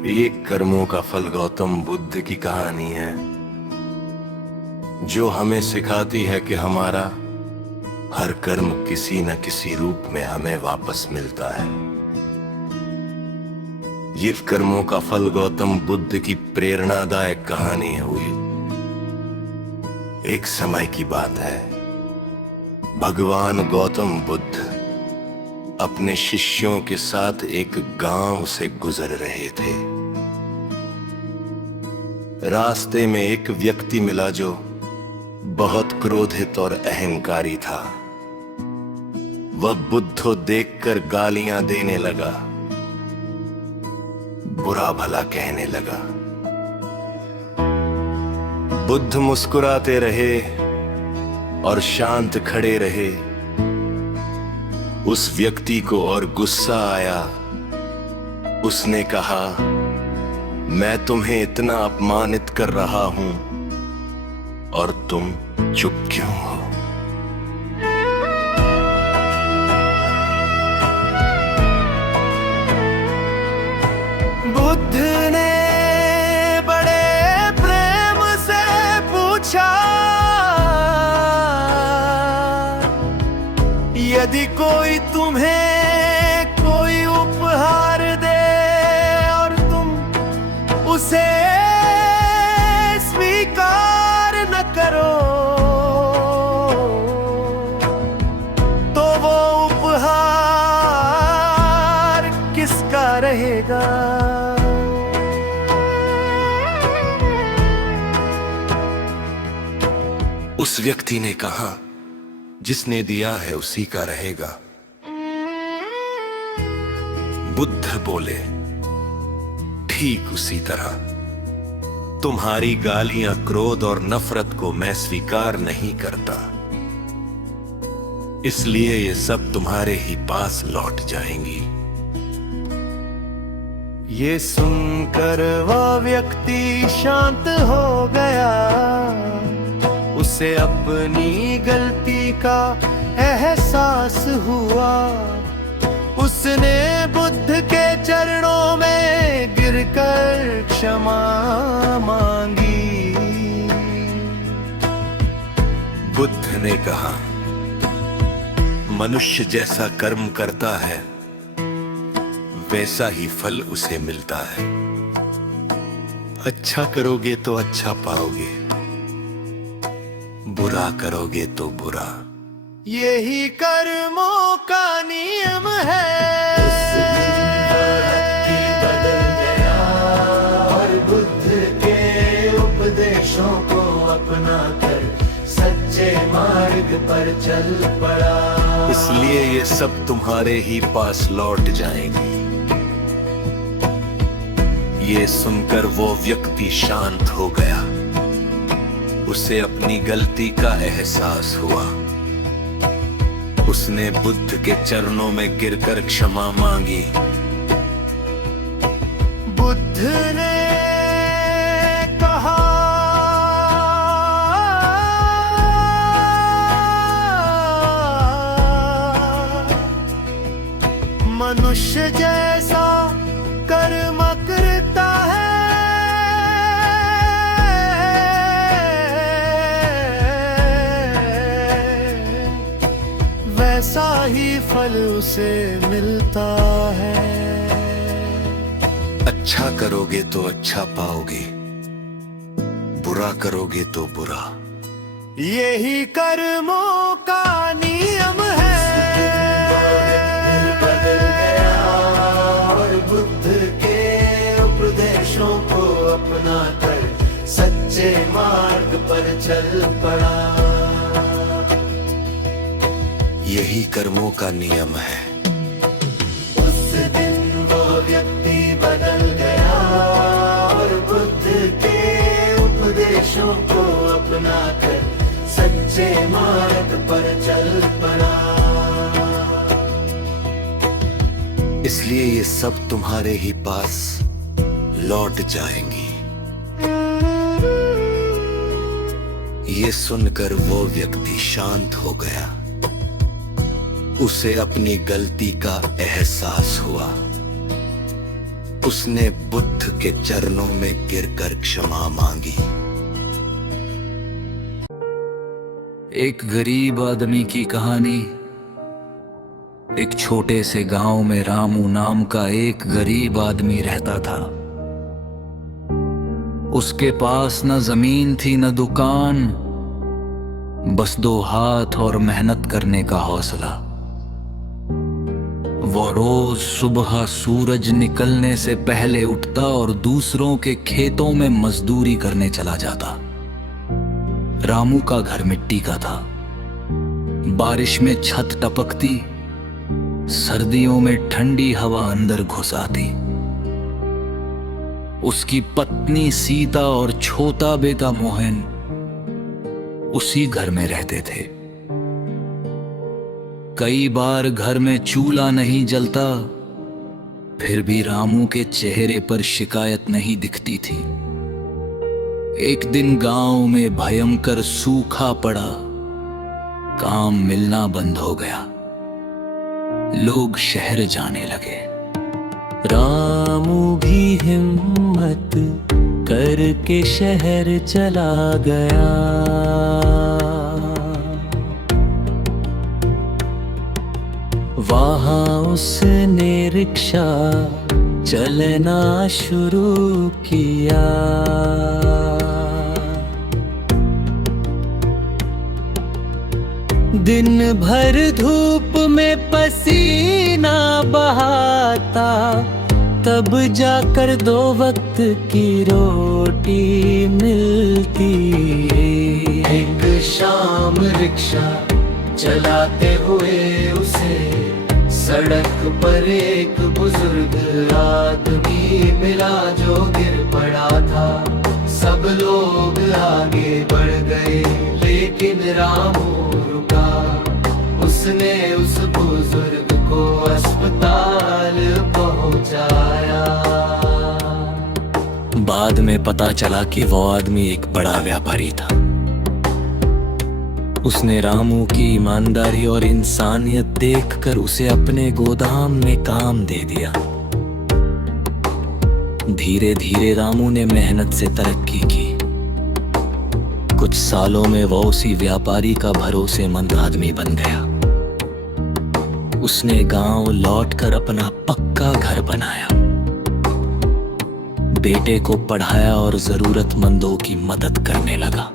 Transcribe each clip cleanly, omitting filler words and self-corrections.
ये कर्मों का फल गौतम बुद्ध की कहानी है, जो हमें सिखाती है कि हमारा हर कर्म किसी न किसी रूप में हमें वापस मिलता है। ये कर्मों का फल गौतम बुद्ध की प्रेरणादायक कहानी हुई। एक समय की बात है, भगवान गौतम बुद्ध अपने शिष्यों के साथ एक गांव से गुजर रहे थे। रास्ते में एक व्यक्ति मिला जो बहुत क्रोधित और अहंकारी था। वह बुद्ध को देखकर गालियां देने लगा, बुरा भला कहने लगा। बुद्ध मुस्कुराते रहे और शांत खड़े रहे। उस व्यक्ति को और गुस्सा आया। उसने कहा, मैं तुम्हें इतना अपमानित कर रहा हूं और तुम चुप क्यों हो? बुद्ध ने बड़े प्रेम से पूछा, यदि कोई तुम्हें कोई उपहार दे और तुम उसे स्वीकार न करो, तो वो उपहार किसका रहेगा? उस व्यक्ति ने कहा, जिसने दिया है उसी का रहेगा। बुद्ध बोले, ठीक उसी तरह तुम्हारी गालियां, क्रोध और नफरत को मैं स्वीकार नहीं करता, इसलिए ये सब तुम्हारे ही पास लौट जाएंगी। ये सुनकर वह व्यक्ति शांत हो गया। उसे अपनी गलती का एहसास हुआ। उसने बुद्ध के चरणों में गिरकर क्षमा मांगी। बुद्ध ने कहा, मनुष्य जैसा कर्म करता है वैसा ही फल उसे मिलता है। अच्छा करोगे तो अच्छा पाओगे, बुरा करोगे तो बुरा। यही कर्मों का नियम है। उस दिन बदल गया और बुद्ध के उपदेशों को अपना कर सच्चे मार्ग पर चल पड़ा। इसलिए ये सब तुम्हारे ही पास लौट जाएंगे। ये सुनकर वो व्यक्ति शांत हो गया। उसे अपनी गलती का एहसास हुआ। उसने बुद्ध के चरणों में गिरकर क्षमा मांगी। बुद्ध ने कहा, मनुष्य जैसा कर्म करता है वैसा ही फल उसे मिलता है। अच्छा करोगे तो अच्छा पाओगे, बुरा करोगे तो बुरा। यही कर्मों का नियम है। बदल गया और बुद्ध के उपदेशों को अपना कर सच्चे मार्ग पर चल पड़ा। यही कर्मों का नियम है। उस दिन वो व्यक्ति बदल गया और बुद्ध के उपदेशों को अपना कर सच्चे मार्ग पर चल पड़ा। इसलिए ये सब तुम्हारे ही पास लौट जाएंगी। ये सुनकर वो व्यक्ति शांत हो गया। उसे अपनी गलती का एहसास हुआ। उसने बुद्ध के चरणों में गिरकर क्षमा मांगी। एक गरीब आदमी की कहानी। एक छोटे से गांव में रामू नाम का एक गरीब आदमी रहता था। उसके पास न जमीन थी न दुकान, बस 2 हाथ और मेहनत करने का हौसला। वो रोज सुबह सूरज निकलने से पहले उठता और दूसरों के खेतों में मजदूरी करने चला जाता। रामू का घर मिट्टी का था। बारिश में छत टपकती, सर्दियों में ठंडी हवा अंदर घुस आती। उसकी पत्नी सीता और छोटा बेटा मोहन उसी घर में रहते थे। कई बार घर में चूल्हा नहीं जलता, फिर भी रामू के चेहरे पर शिकायत नहीं दिखती थी। एक दिन गांव में भयंकर सूखा पड़ा, काम मिलना बंद हो गया, लोग शहर जाने लगे। रामू भी हिम्मत करके शहर चला गया। वहाँ उसने रिक्शा चलना शुरू किया। दिन भर धूप में पसीना बहाता, तब जाकर 2 वक्त की रोटी मिलती। एक शाम रिक्शा चलाते हुए उसे सड़क पर एक बुजुर्ग आदमी मिला जो गिर पड़ा था। सब लोग आगे बढ़ गए लेकिन रामू रुका। उसने उस बुजुर्ग को अस्पताल पहुंचाया। बाद में पता चला कि वो आदमी एक बड़ा व्यापारी था। उसने रामू की ईमानदारी और इंसानियत देखकर उसे अपने गोदाम में काम दे दिया। धीरे धीरे रामू ने मेहनत से तरक्की की। कुछ सालों में वो उसी व्यापारी का भरोसेमंद आदमी बन गया। उसने गांव लौटकर अपना पक्का घर बनाया, बेटे को पढ़ाया और जरूरतमंदों की मदद करने लगा।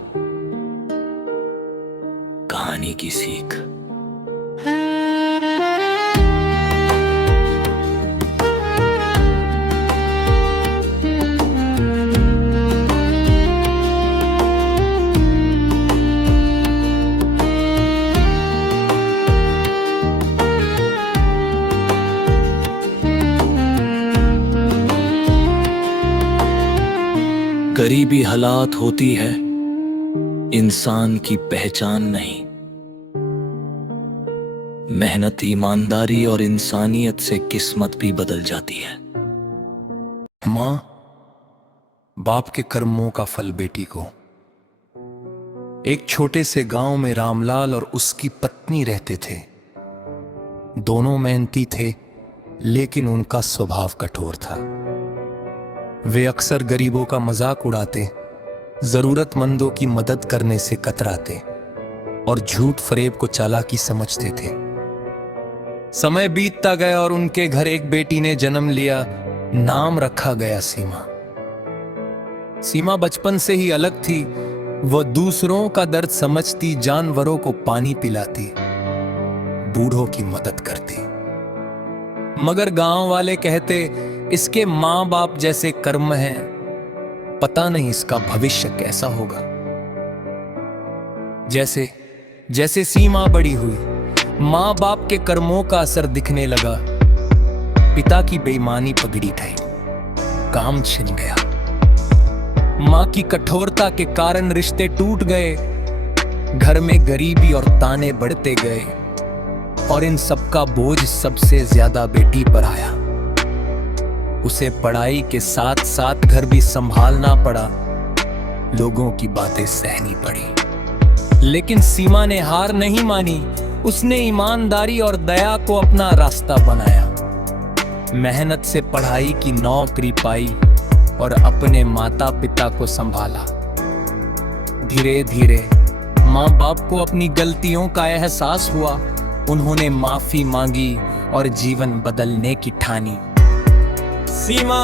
कहानी की सीख। गरीबी हालात होती है, इंसान की पहचान नहीं। मेहनत, ईमानदारी और इंसानियत से किस्मत भी बदल जाती है। माँ बाप के कर्मों का फल बेटी को। एक छोटे से गांव में रामलाल और उसकी पत्नी रहते थे। दोनों मेहनती थे, लेकिन उनका स्वभाव कठोर था। वे अक्सर गरीबों का मजाक उड़ाते, जरूरतमंदों की मदद करने से कतराते और झूठ फरेब को चालाकी समझते थे। समय बीतता गया और उनके घर एक बेटी ने जन्म लिया। नाम रखा गया सीमा। सीमा बचपन से ही अलग थी। वह दूसरों का दर्द समझती, जानवरों को पानी पिलाती, बूढ़ों की मदद करती। मगर गांव वाले कहते, इसके माँ बाप जैसे कर्म हैं, पता नहीं इसका भविष्य कैसा होगा। जैसे जैसे सीमा बड़ी हुई, माँ बाप के कर्मों का असर दिखने लगा। पिता की बेईमानी पगड़ी गई, काम छिन गया। माँ की कठोरता के कारण रिश्ते टूट गए। घर में गरीबी और ताने बढ़ते गए और इन सबका बोझ सबसे ज्यादा बेटी पर आया। उसे पढ़ाई के साथ साथ घर भी संभालना पड़ा, लोगों की बातें सहनी पड़ी। लेकिन सीमा ने हार नहीं मानी। उसने ईमानदारी और दया को अपना रास्ता बनाया। मेहनत से पढ़ाई की नौकरी पाई और अपने माता पिता को संभाला। धीरे धीरे माँ बाप को अपनी गलतियों का एहसास हुआ। उन्होंने माफी मांगी और जीवन बदलने की ठानी। सीमा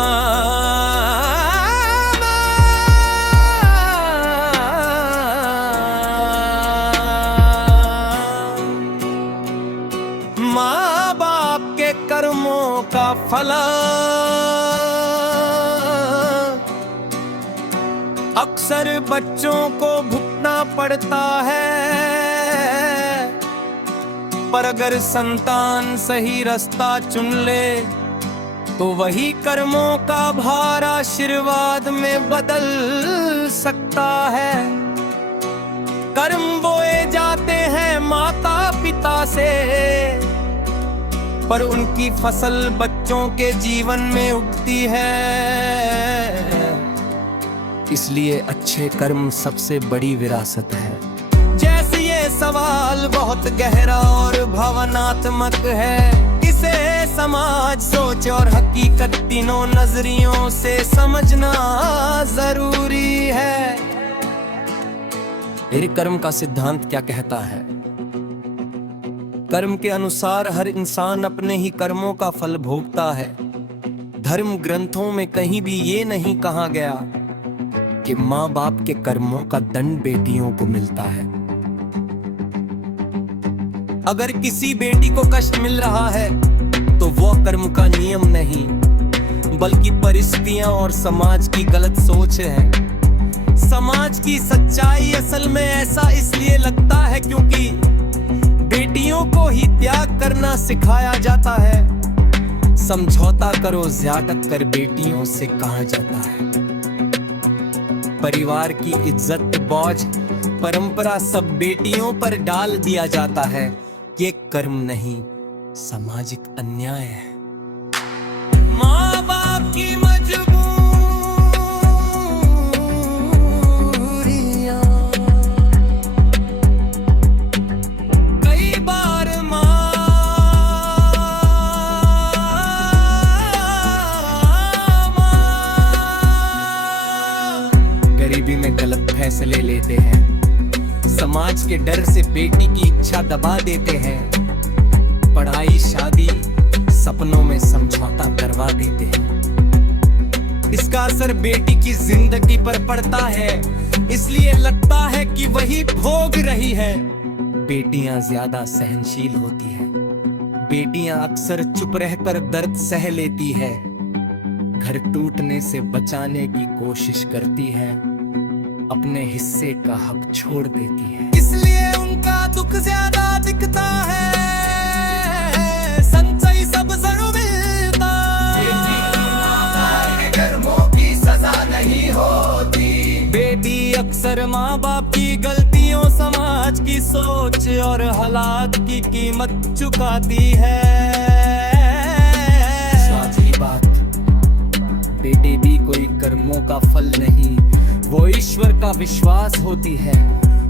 माँ बाप के कर्मों का फल अक्सर बच्चों को भुगतना पड़ता है, पर अगर संतान सही रास्ता चुन ले तो वही कर्मों का भार आशीर्वाद में बदल सकता है। कर्म बोए जाते हैं माता पिता से, पर उनकी फसल बच्चों के जीवन में उगती है। इसलिए अच्छे कर्म सबसे बड़ी विरासत है। जैसे ये सवाल बहुत गहरा और भावनात्मक है, इसे समाज, सोच और हकीकत तीनों नजरियों से समझना जरूरी है। मेरे कर्म का सिद्धांत क्या कहता है? कर्म के अनुसार हर इंसान अपने ही कर्मों का फल भोगता है। धर्म ग्रंथों में कहीं भी ये नहीं कहा गया कि माँ बाप के कर्मों का दंड बेटियों को मिलता है। अगर किसी बेटी को कष्ट मिल रहा है तो वो कर्म का नियम नहीं, बल्कि परिस्थितियां और समाज की गलत सोच है। समाज की सच्चाई असल में ऐसा इसलिए लगता है क्योंकि बेटियों को ही त्याग करना सिखाया जाता है। समझौता करो ज़्यादत कर बेटियों से कहा जाता है। परिवार की इज्जत, बोझ, परंपरा सब बेटियों पर डाल दिया जाता है। ये कर्म नहीं, सामाजिक अन्याय है। माँ बाप की मजबूरियां, कई बार माँ गरीबी में गलत फैसले लेते हैं। समाज के डर से बेटी की इच्छा दबा देते हैं। पढ़ाई, शादी, सपनों में समझौता करवा देते हैं। इसका असर बेटी की जिंदगी पर पड़ता है, इसलिए लगता है कि वही भोग रही है। बेटियां ज्यादा सहनशील होती हैं। बेटियां अक्सर चुप रहकर दर्द सह लेती है। घर टूटने से बचाने की कोशिश करती है, अपने हिस्से का हक छोड़ देती है। इसलिए उनका दुख ज्यादा दिखता है। संचय सब जरूर मिलता, कर्मों की सजा नहीं होती। बेटी अक्सर माँ बाप की गलतियों, समाज की सोच और हालात की कीमत चुकाती है। साची बात, बेटे भी कोई कर्मों का फल नहीं, वो ईश्वर का विश्वास होती है।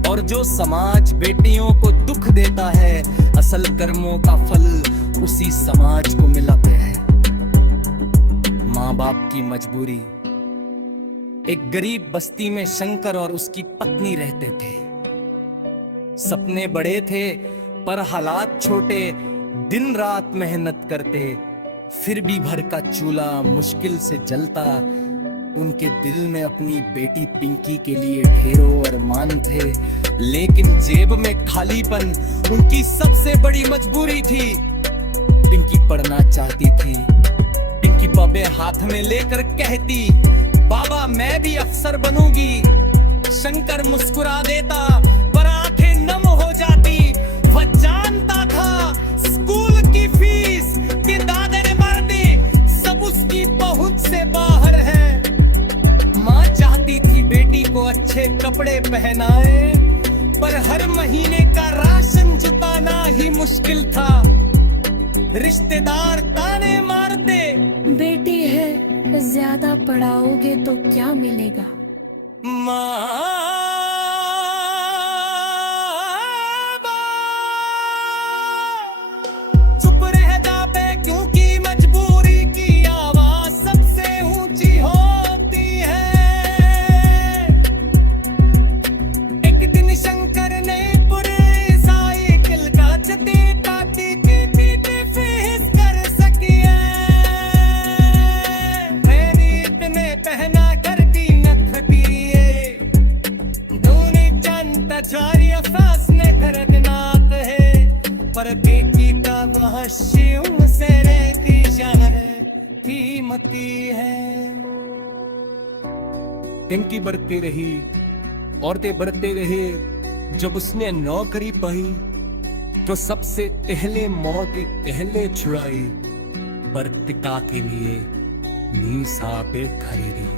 और जो समाज बेटियों को दुख देता है, असल कर्मों का फल उसी समाज को मिलता है। माँ बाप की मजबूरी। एक गरीब बस्ती में शंकर और उसकी पत्नी रहते थे। सपने बड़े थे पर हालात छोटे। दिन रात मेहनत करते, फिर भी घर का चूल्हा मुश्किल से जलता। उनके दिल में अपनी बेटी पिंकी के लिए ढेरों अरमान थे, लेकिन जेब में खालीपन उनकी सबसे बड़ी मजबूरी थी। पिंकी पढ़ना चाहती थी। पिंकी बब्बे हाथ में लेकर कहती, बाबा मैं भी अफसर बनूंगी। शंकर मुस्कुरा देता पर आंखें नम हो जाती। वह जानता था स्कूल की फीस के दादे ने मार दी, सब उसकी पहुंच से बाहर है। माँ चाहती थी बेटी को अच्छे कपड़े पहनाए, पर हर महीने का राशन जुटाना ही मुश्किल था। रिश्तेदार ताने मारते, बेटी है, ज्यादा पढ़ाओगे तो क्या मिलेगा। चुप रह जाते क्योंकि मजबूरी की टिंकी बढ़ती रही, औरतें बढ़ते रहे। जब उसने नौकरी पाई तो सबसे पहले मौत पहले छुड़ाई, पर टिका के लिए मीसा पे खरीदी।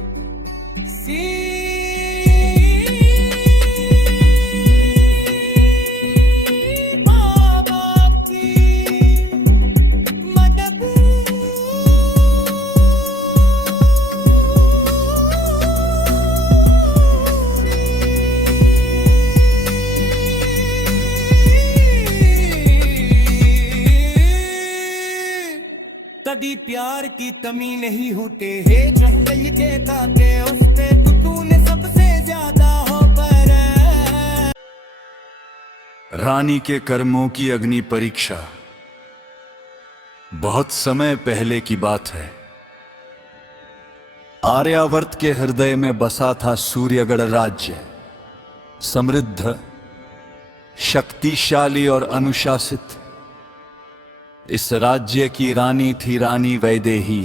कभी प्यार की कमी नहीं होते है, जंगल के काटे उस पे तो तूने सबसे ज्यादा हो पर। रानी के कर्मों की अग्नि परीक्षा। बहुत समय पहले की बात है। आर्यावर्त के हृदय में बसा था सूर्यगढ़ राज्य। समृद्ध, शक्तिशाली और अनुशासित। इस राज्य की रानी थी रानी वैदेही।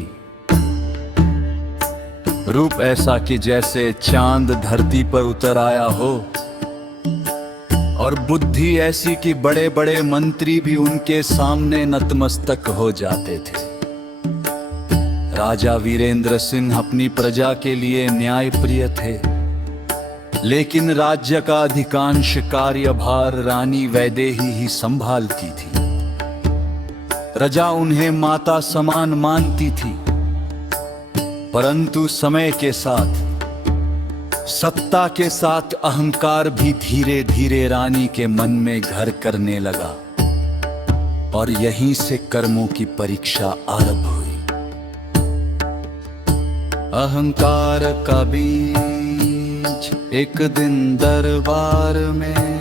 रूप ऐसा कि जैसे चांद धरती पर उतर आया हो, और बुद्धि ऐसी कि बड़े बड़े मंत्री भी उनके सामने नतमस्तक हो जाते थे। राजा वीरेंद्र सिंह अपनी प्रजा के लिए न्यायप्रिय थे, लेकिन राज्य का अधिकांश कार्यभार रानी वैदेही ही संभालती थी। प्रजा उन्हें माता समान मानती थी, परंतु समय के साथ, सत्ता के साथ अहंकार भी धीरे धीरे रानी के मन में घर करने लगा, और यहीं से कर्मों की परीक्षा आरंभ हुई। अहंकार का बीज। एक दिन दरबार में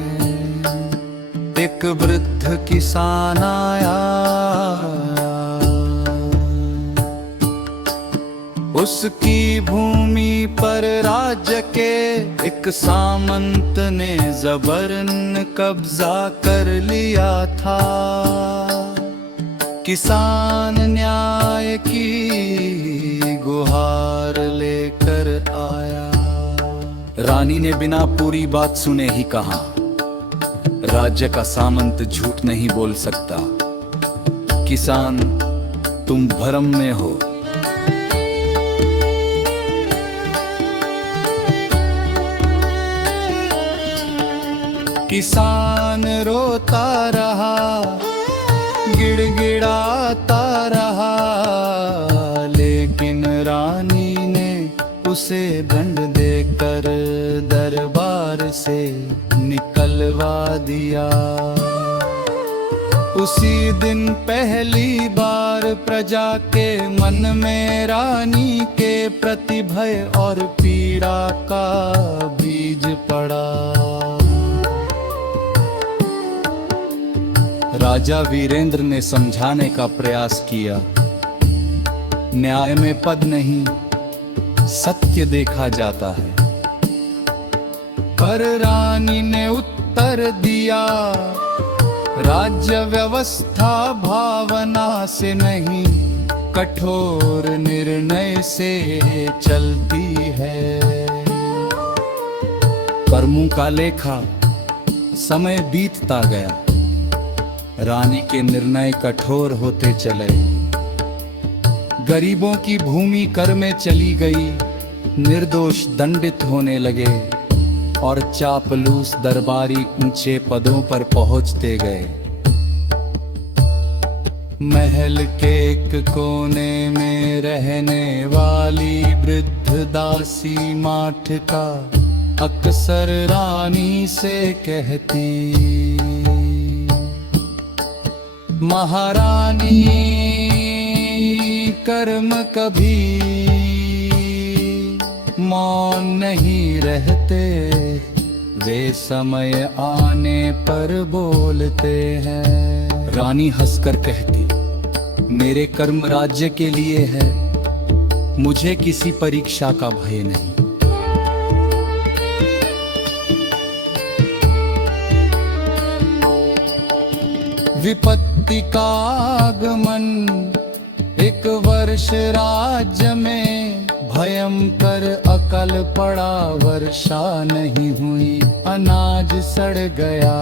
एक वृद्ध किसान आया। उसकी भूमि पर राज्य के एक सामंत ने जबरन कब्जा कर लिया था। किसान न्याय की गुहार लेकर आया। रानी ने बिना पूरी बात सुने ही कहा, राज्य का सामंत झूठ नहीं बोल सकता। किसान, तुम भ्रम में हो। किसान रोता रहा, गिड़गिड़ाता रहा, लेकिन रानी ने उसे दंड देकर दरबार से निकलवा दिया। उसी दिन पहली बार प्रजा के मन में रानी के प्रति भय और पीड़ा का बीज पड़ा। राजा वीरेंद्र ने समझाने का प्रयास किया, न्याय में पद नहीं, सत्य देखा जाता है। पर रानी ने उत्तर दिया, राज्य व्यवस्था भावना से नहीं, कठोर निर्णय से चलती है। कर्मों का लेखा। समय बीतता गया, रानी के निर्णय कठोर होते चले। गरीबों की भूमि कर में चली गई, निर्दोष दंडित होने लगे, और चापलूस दरबारी ऊंचे पदों पर पहुंचते गए। महल के एक कोने में रहने वाली वृद्ध दासी माठ का अक्सर रानी से कहती, महारानी कर्म कभी मौन नहीं रहते, वे समय आने पर बोलते हैं। रानी हंसकर कहती, मेरे कर्म राज्य के लिए है, मुझे किसी परीक्षा का भय नहीं। विपत्ति का आगमन। एक वर्ष राज्य में भयंकर अकल पड़ा, वर्षा नहीं हुई, अनाज सड़ गया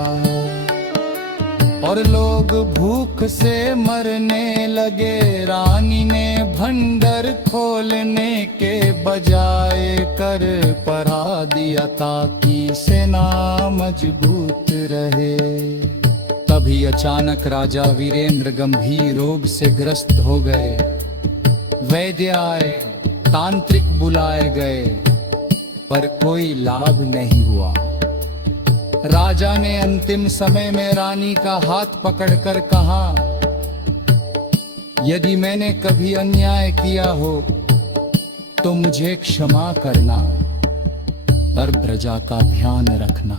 और लोग भूख से मरने लगे। रानी ने भंडर खोलने के बजाय कर पढ़ा दिया ताकि सेना मजबूत रहे। तभी अचानक राजा वीरेंद्र गंभीर रोग से ग्रस्त हो गए। वैद्य आए, तांत्रिक बुलाए गए, पर कोई लाभ नहीं हुआ। राजा ने अंतिम समय में रानी का हाथ पकड़कर कहा, यदि मैंने कभी अन्याय किया हो तो मुझे क्षमा करना, पर प्रजा का ध्यान रखना।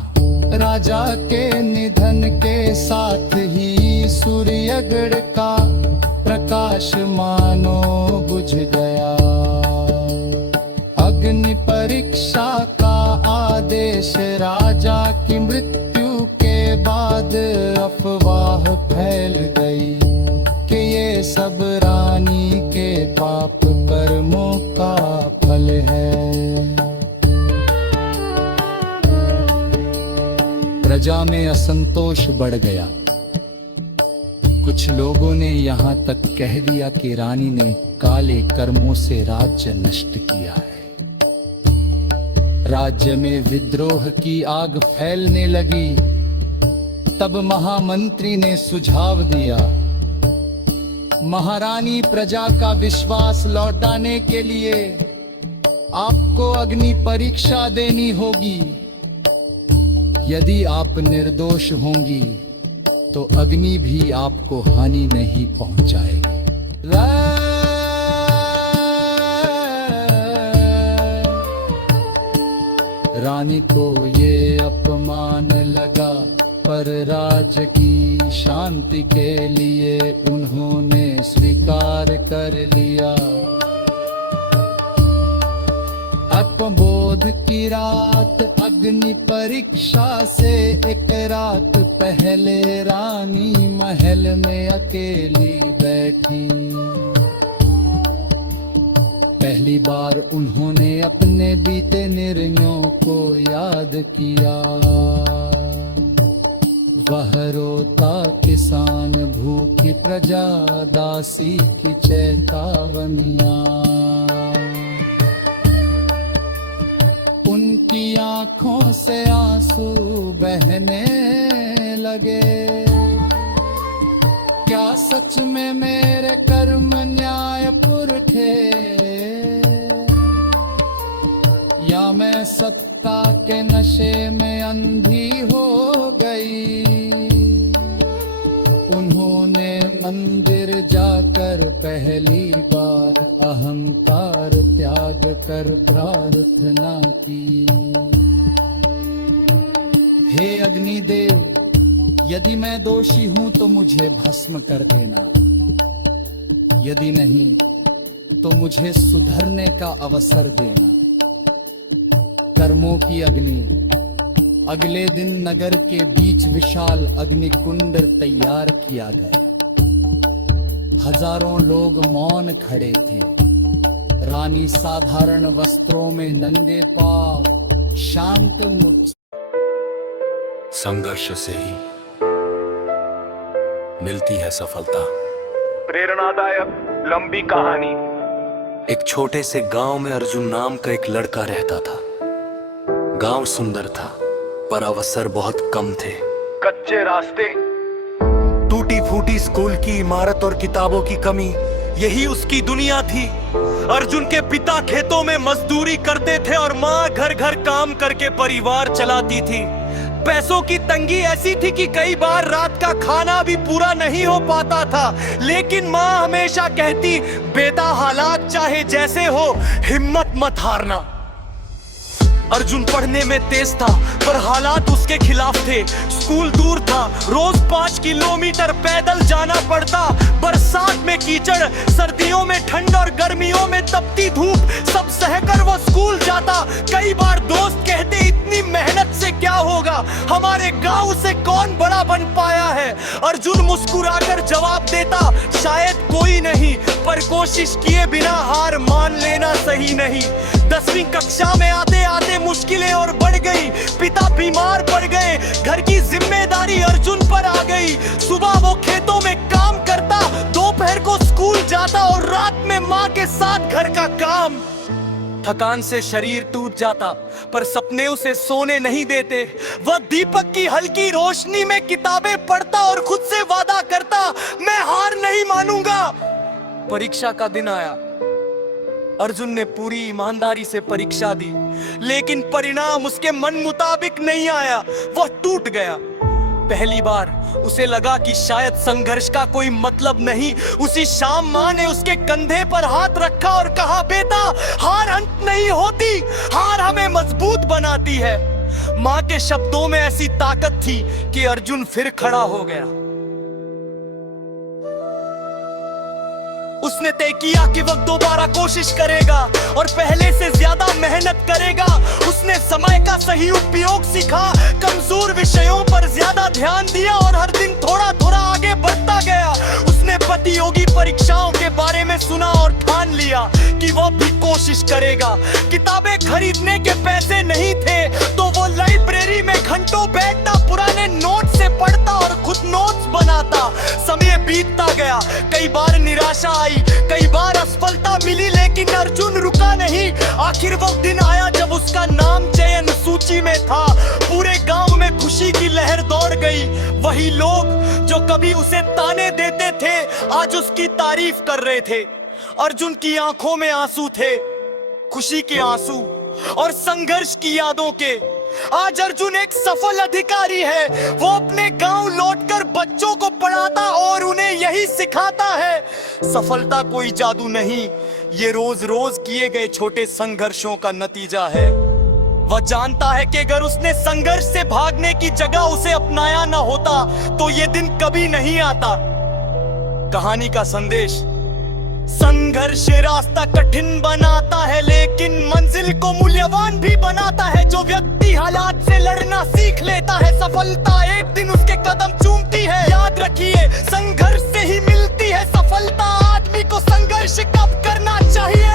राजा के निधन के साथ ही सूर्यगढ़ का प्रकाश मानो बुझ गया। अग्नि परीक्षा का आदेश, राजा की मृत्यु के बाद अफवाह फैल गई कि ये सब रानी के पाप कर्मों का फल है। प्रजा में असंतोष बढ़ गया। कुछ लोगों ने यहाँ तक कह दिया कि रानी ने काले कर्मों से राज्य नष्ट किया है। राज्य में विद्रोह की आग फैलने लगी। तब महामंत्री ने सुझाव दिया, महारानी, प्रजा का विश्वास लौटाने के लिए आपको अग्नि परीक्षा देनी होगी। यदि आप निर्दोष होंगी तो अग्नि भी आपको हानि नहीं पहुंचाएगी। रानी को ये अपमान लगा, पर राज्य की शांति के लिए उन्होंने स्वीकार कर लिया। अपबोध की रात, अग्नि परीक्षा से एक रात पहले रानी महल में अकेली बैठी। पहली बार उन्होंने अपने बीते निर्णयों को याद किया। वह रोता किसान, भूखी प्रजा, दासी की चेतावनियां। उनकी आंखों से आंसू बहने लगे। क्या सच में मेरे कर्म न्यायपुर थे, या मैं सत्ता के नशे में अंधी हो गई। उन्होंने मंदिर जाकर पहली बार अहंकार त्याग कर प्रार्थना की। हे अग्निदेव, यदि मैं दोषी हूं तो मुझे भस्म कर देना, यदि नहीं तो मुझे सुधरने का अवसर देना। कर्मों की अग्नि। अगले दिन नगर के बीच विशाल अग्निकुंड तैयार किया गया। हजारों लोग मौन खड़े थे। रानी साधारण वस्त्रों में नंगे पांव शांत मुख। संघर्ष से ही मिलती है सफलता। प्रेरणादायक लंबी कहानी। एक छोटे से गांव में अर्जुन नाम का एक लड़का रहता था। गांव सुंदर था, पर अवसर बहुत कम थे। कच्चे रास्ते, टूटी फूटी स्कूल की इमारत और किताबों की कमी, यही उसकी दुनिया थी। अर्जुन के पिता खेतों में मजदूरी करते थे और माँ घर घर काम करके परिवार चलाती थी। पैसों की तंगी ऐसी थी कि कई बार रात का खाना भी पूरा नहीं हो पाता था, लेकिन माँ हमेशा कहती, बेटा हालात चाहे जैसे हो, हिम्मत मत हारना। अर्जुन पढ़ने में तेज था, पर हालात उसके खिलाफ थे। स्कूल दूर था, रोज 5 किलोमीटर पैदल जाना पड़ता। बरसात में कीचड़, सर्दियों में ठंड और गर्मियों में तपती धूप, सब सहकर वो स्कूल जाता। कई बार दोस्त कहते, इतनी मेहनत से क्या होगा, हमारे गांव से कौन बड़ा बन पाया है? अर्जुन मुस्कुराकर जवाब देता, शायद कोई नहीं, पर कोशिश किए बिना हार मान लेना सही नहीं। 10वीं कक्षा में आते आते मुश्किलें और बढ़ गई, पिता बीमार पड़ गए, घर की जिम्मेदारी अर्जुन पर आ गई। सुबह वो खेतों में काम करता, दोपहर को स्कूल जाता और रात में माँ के साथ घर का काम। थकान से शरीर टूट जाता, पर सपने उसे सोने नहीं देते। वह दीपक की हल्की रोशनी में किताबें पढ़ता और खुद से वादा करता, मैं हार नहीं मानूंगा। परीक्षा का दिन आया। अर्जुन ने पूरी ईमानदारी से परीक्षा दी, लेकिन परिणाम उसके मन मुताबिक नहीं आया। वह टूट गया। पहली बार उसे लगा कि शायद संघर्ष का कोई मतलब नहीं। उसी शाम माँ ने उसके कंधे पर हाथ रखा और कहा, बेटा, हार अंत नहीं होती, हार हमें मजबूत बनाती है। माँ के शब्दों में ऐसी ताकत थी कि अर्जुन फिर खड़ा हो गया। उसने तय किया कि वह दोबारा कोशिश करेगा और पहले से ज्यादा मेहनत करेगा। उसने समय का सही उपयोग सीखा, कमजोर विषयों पर ज्यादा ध्यान दिया और हर दिन थोड़ा थोड़ा आगे बढ़ता गया। उसने प्रतियोगी परीक्षाओं के बारे में सुना और ठान लिया कि वह भी कोशिश करेगा। किताबें खरीदने के पैसे नहीं थे, तो वो लाइब्रेरी में घंटों बैठता, पुराने नोट से पढ़ता और खुद नोट्स बनाता। समय बीतता गया, कई बार निराशा आई, कई बार असफलता मिली, लेकिन अर्जुन रुका नहीं। आखिर वो दिन आया जब उसका नाम चयन सूची में था। पूरे गांव में खुशी की लहर दौड़ गई। वही लोग जो कभी उसे ताने देते थे, आज उसकी तारीफ कर रहे थे। अर्जुन की आंखों में आंसू थे, खुशी के आंसू और संघर्ष की यादों के। आज अर्जुन एक सफल अधिकारी है। वो अपने गांव लौटकर बच्चों को पढ़ाता और उन्हें यही सिखाता है, सफलता कोई जादू नहीं, ये रोज रोज किए गए छोटे संघर्षों का नतीजा है। वह जानता है कि अगर उसने संघर्ष से भागने की जगह उसे अपनाया न होता, तो ये दिन कभी नहीं आता। कहानी का संदेश, संघर्ष रास्ता कठिन बनाता है, लेकिन मंजिल को मूल्यवान भी बनाता है। जो व्यक्ति हालात से लड़ना सीख लेता है, सफलता एक दिन उसके कदम चूमती है। याद रखिए, संघर्ष से ही मिलती है सफलता। आदमी को संघर्ष कब करना चाहिए?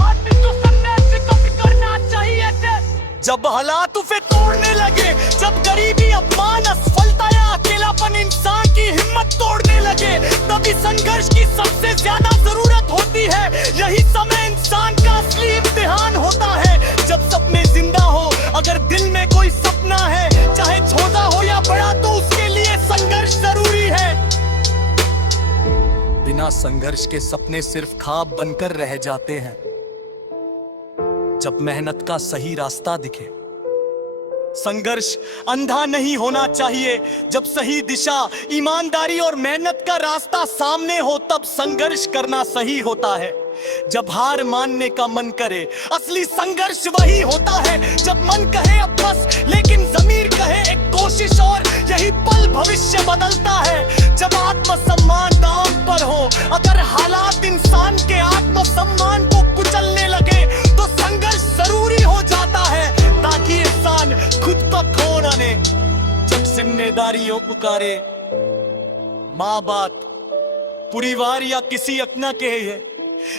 आदमी को संघर्ष कब करना चाहिए? जब हालात उसे तोड़ने लगे, जब गरीबी, अपमान, असफलता या अकेलापन इंसान की हिम्मत तोड़ने लगे, तभी संघर्ष की सबसे ज्यादा जरूरत होती है। यही समय इंसान का असली इम्तिहान होता है। जब सपने जिंदा हो, अगर दिल में कोई सपना है, चाहे छोटा हो या बड़ा, तो उसके लिए संघर्ष जरूरी है। बिना संघर्ष के सपने सिर्फ ख्वाब बनकर रह जाते हैं। जब मेहनत का सही रास्ता दिखे, संघर्ष अंधा नहीं होना चाहिए। जब सही दिशा, ईमानदारी और मेहनत का रास्ता सामने हो, तब संघर्ष करना सही होता है। जब हार मानने का मन करे, असली संघर्ष वही होता है। जब मन कहे अब बस, लेकिन ज़मीर कहे एक कोशिश और, यही पल भविष्य बदलता है। जब आत्मसम्मान दांव पर हो, अगर हालात इंसान के आत्मसम्मान को कुचलने लगे, तो संघर्ष जरूरी हो जाता है, ताकि इंसान खुद को खो न ले। जब जिम्मेदारियों पुकारे, माँ बाप, परिवार या किसी अपना के है,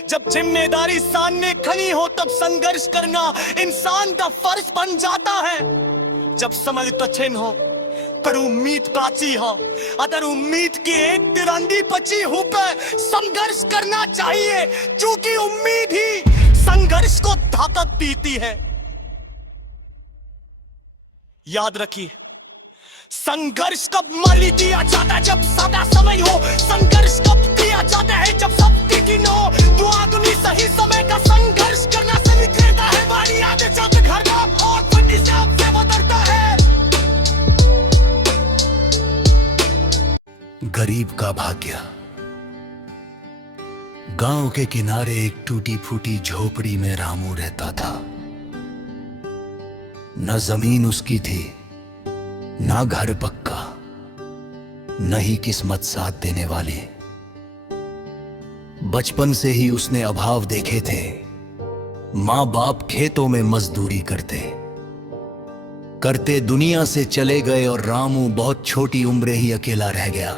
जब जिम्मेदारी सामने खड़ी हो, तब संघर्ष करना इंसान का फर्ज बन जाता है। जब समय कठिन हो, पर उम्मीद बाची हो, अगर उम्मीद की एक तिरंदी बची हो पर संघर्ष करना चाहिए, क्योंकि उम्मीद ही संघर्ष को ताकत देती है। याद रखिए, संघर्ष कब मारी दिया जाता है? जब सादा समय हो। संघर्ष कब किया जाता है? जब सब दिन हो। तो आदमी सही समय का संघर्ष करना सही करता है। बारी आते चलते घर का और फटी से आपसे बदलता है। गरीब का भाग्य। गांव के किनारे एक टूटी फूटी झोपड़ी में रामू रहता था। न जमीन उसकी थी, ना घर पक्का, न ही किस्मत साथ देने वाली। बचपन से ही उसने अभाव देखे थे। माँ बाप खेतों में मजदूरी करते, करते दुनिया से चले गए और रामू बहुत छोटी उम्र ही अकेला रह गया।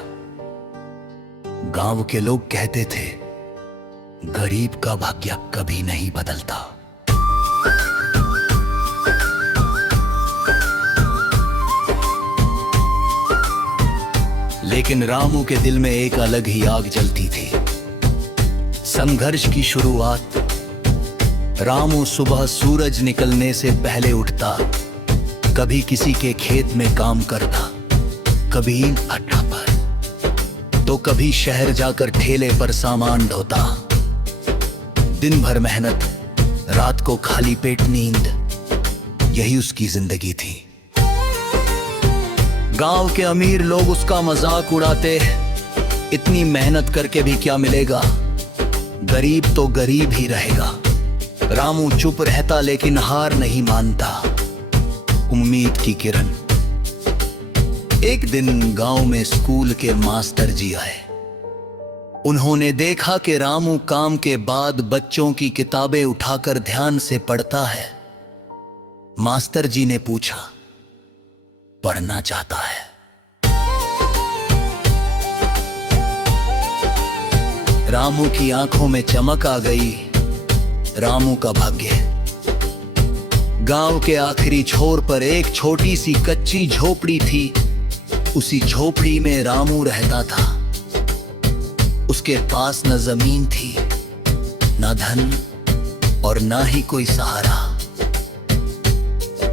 गांव के लोग कहते थे, गरीब का भाग्य कभी नहीं बदलता। लेकिन रामू के दिल में एक अलग ही आग जलती थी। संघर्ष की शुरुआत। रामू सुबह सूरज निकलने से पहले उठता, कभी किसी के खेत में काम करता, कभी अड्डा पर, तो कभी शहर जाकर ठेले पर सामान ढोता। दिन भर मेहनत, रात को खाली पेट नींद, यही उसकी जिंदगी थी। गांव के अमीर लोग उसका मजाक उड़ाते, इतनी मेहनत करके भी क्या मिलेगा, गरीब तो गरीब ही रहेगा। रामू चुप रहता लेकिन हार नहीं मानता। उम्मीद की किरण। एक दिन गांव में स्कूल के मास्टर जी आए। उन्होंने देखा कि रामू काम के बाद बच्चों की किताबें उठाकर ध्यान से पढ़ता है। मास्टर जी ने पूछा, पढ़ना चाहता है? रामू की आंखों में चमक आ गई। रामू का भाग्य। गांव के आखिरी छोर पर एक छोटी सी कच्ची झोपड़ी थी। उसी झोपड़ी में रामू रहता था। उसके पास न जमीन थी, न धन और न ही कोई सहारा।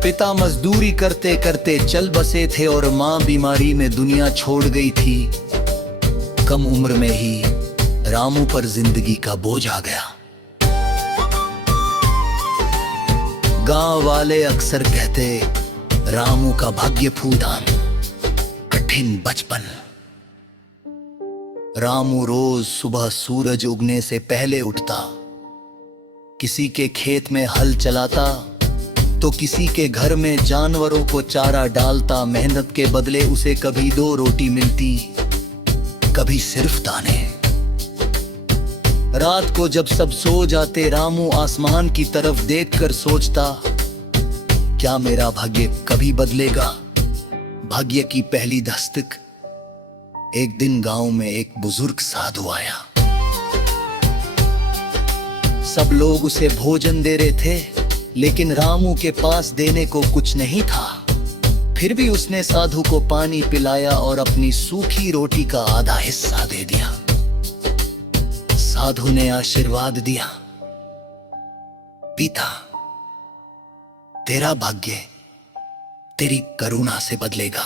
पिता मजदूरी करते करते चल बसे थे और मां बीमारी में दुनिया छोड़ गई थी। कम उम्र में ही रामू पर जिंदगी का बोझ आ गया। गांव वाले अक्सर कहते, रामू का भाग्य फूदान, कठिन बचपन। रामू रोज सुबह सूरज उगने से पहले उठता, किसी के खेत में हल चलाता, तो किसी के घर में जानवरों को चारा डालता। मेहनत के बदले उसे कभी 2 रोटी मिलती, कभी सिर्फ दाने। रात को जब सब सो जाते, रामू आसमान की तरफ देखकर सोचता, क्या मेरा भाग्य कभी बदलेगा? भाग्य की पहली दस्तक। एक दिन गांव में एक बुजुर्ग साधु आया। सब लोग उसे भोजन दे रहे थे, लेकिन रामू के पास देने को कुछ नहीं था। फिर भी उसने साधु को पानी पिलाया और अपनी सूखी रोटी का आधा हिस्सा दे दिया। साधु ने आशीर्वाद दिया, पिता, तेरा भाग्य तेरी करुणा से बदलेगा।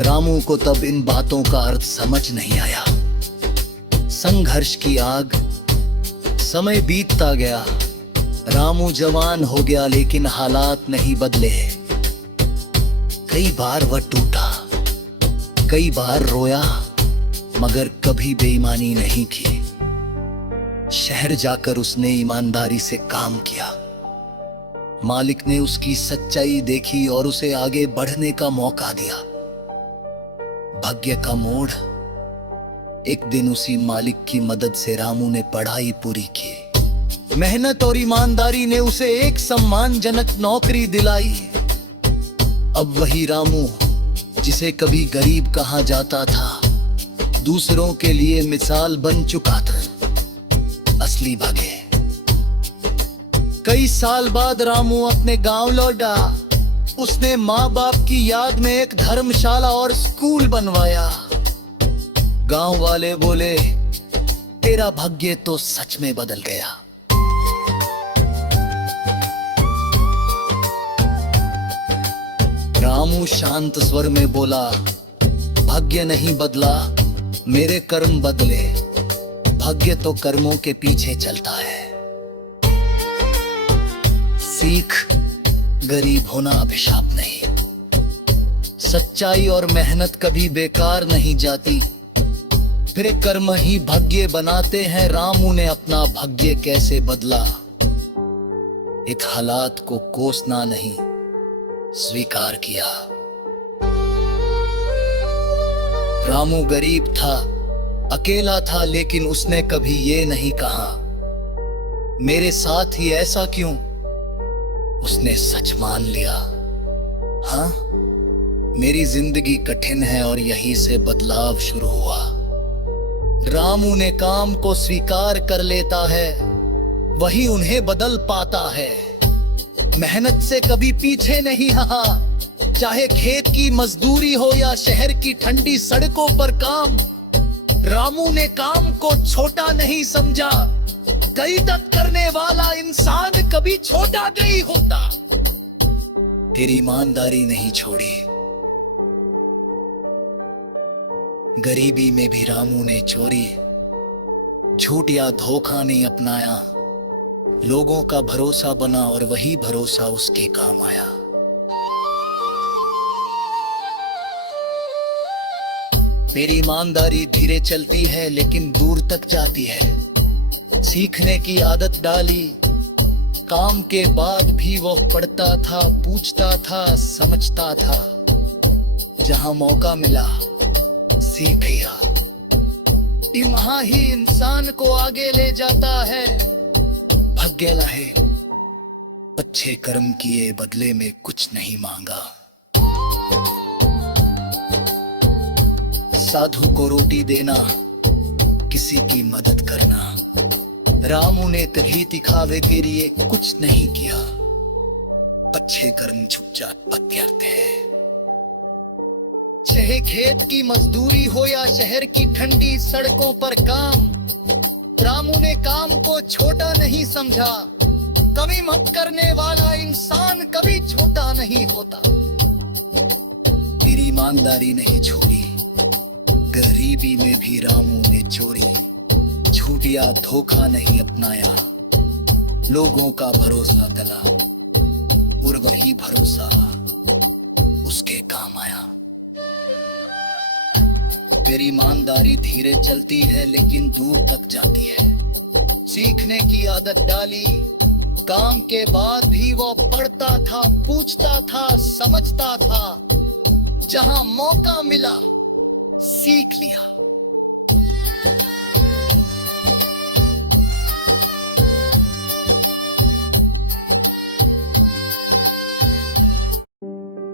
रामू को तब इन बातों का अर्थ समझ नहीं आया। संघर्ष की आग। समय बीतता गया। रामू जवान हो गया, लेकिन हालात नहीं बदले। कई बार वह टूटा, कई बार रोया, मगर कभी बेईमानी नहीं की। शहर जाकर उसने ईमानदारी से काम किया। मालिक ने उसकी सच्चाई देखी और उसे आगे बढ़ने का मौका दिया। भाग्य का मोड़। एक दिन उसी मालिक की मदद से रामू ने पढ़ाई पूरी की। मेहनत और ईमानदारी ने उसे एक सम्मानजनक नौकरी दिलाई। अब वही रामू, जिसे कभी गरीब कहा जाता था, दूसरों के लिए मिसाल बन चुका था। असली भाग्य। कई साल बाद रामू अपने गांव लौटा। उसने माँ बाप की याद में एक धर्मशाला और स्कूल बनवाया। गांव वाले बोले, तेरा भाग्य तो सच में बदल गया। रामू शांत स्वर में बोला, भाग्य नहीं बदला, मेरे कर्म बदले। भाग्य तो कर्मों के पीछे चलता है। सीख, गरीब होना अभिशाप नहीं। सच्चाई और मेहनत कभी बेकार नहीं जाती। फिर कर्म ही भाग्य बनाते हैं। रामू ने अपना भाग्य कैसे बदला? एक हालात को कोसना नहीं, स्वीकार किया। रामू गरीब था, अकेला था, लेकिन उसने कभी ये नहीं कहा, मेरे साथ ही ऐसा क्यों? उसने सच मान लिया। हाँ, मेरी जिंदगी कठिन है और यहीं से बदलाव शुरू हुआ। रामू ने काम को स्वीकार कर लेता है, वही उन्हें बदल पाता है। मेहनत से कभी पीछे नहीं रहा, चाहे खेत की मजदूरी हो या शहर की ठंडी सड़कों पर काम। रामू ने काम को छोटा नहीं समझा, कई तक करने वाला इंसान कभी छोटा नहीं होता। तेरी ईमानदारी नहीं छोड़ी। गरीबी में भी रामू ने चोरी, झूठ या धोखा नहीं अपनाया। लोगों का भरोसा बना और वही भरोसा उसके काम आया। तेरी ईमानदारी धीरे चलती है लेकिन दूर तक जाती है। सीखने की आदत डाली, काम के बाद भी वो पढ़ता था, पूछता था, समझता था। जहां मौका मिला सीख लिया। वहां ही इंसान को आगे ले जाता है। भाग्य है, अच्छे कर्म किए बदले में कुछ नहीं मांगा। साधु को रोटी देना, किसी की मदद करना। रामू ने कभी दिखावे के लिए कुछ नहीं किया। अच्छे कर्म चुपचाप करते हैं। चाहे खेत की मजदूरी हो या शहर की ठंडी सड़कों पर काम, रामू ने काम को छोटा नहीं समझा। कमी मत करने वाला इंसान कभी छोटा नहीं होता। तेरी ईमानदारी नहीं छोड़ी। गरीबी में भी रामू ने चोरी, झूठ या धोखा नहीं अपनाया। लोगों का भरोसा टला और वही भरोसा उसके काम आया। तेरी ईमानदारी धीरे चलती है लेकिन दूर तक जाती है। सीखने की आदत डाली, काम के बाद भी वो पढ़ता था, पूछता था, समझता था। जहां मौका मिला सीख लिया।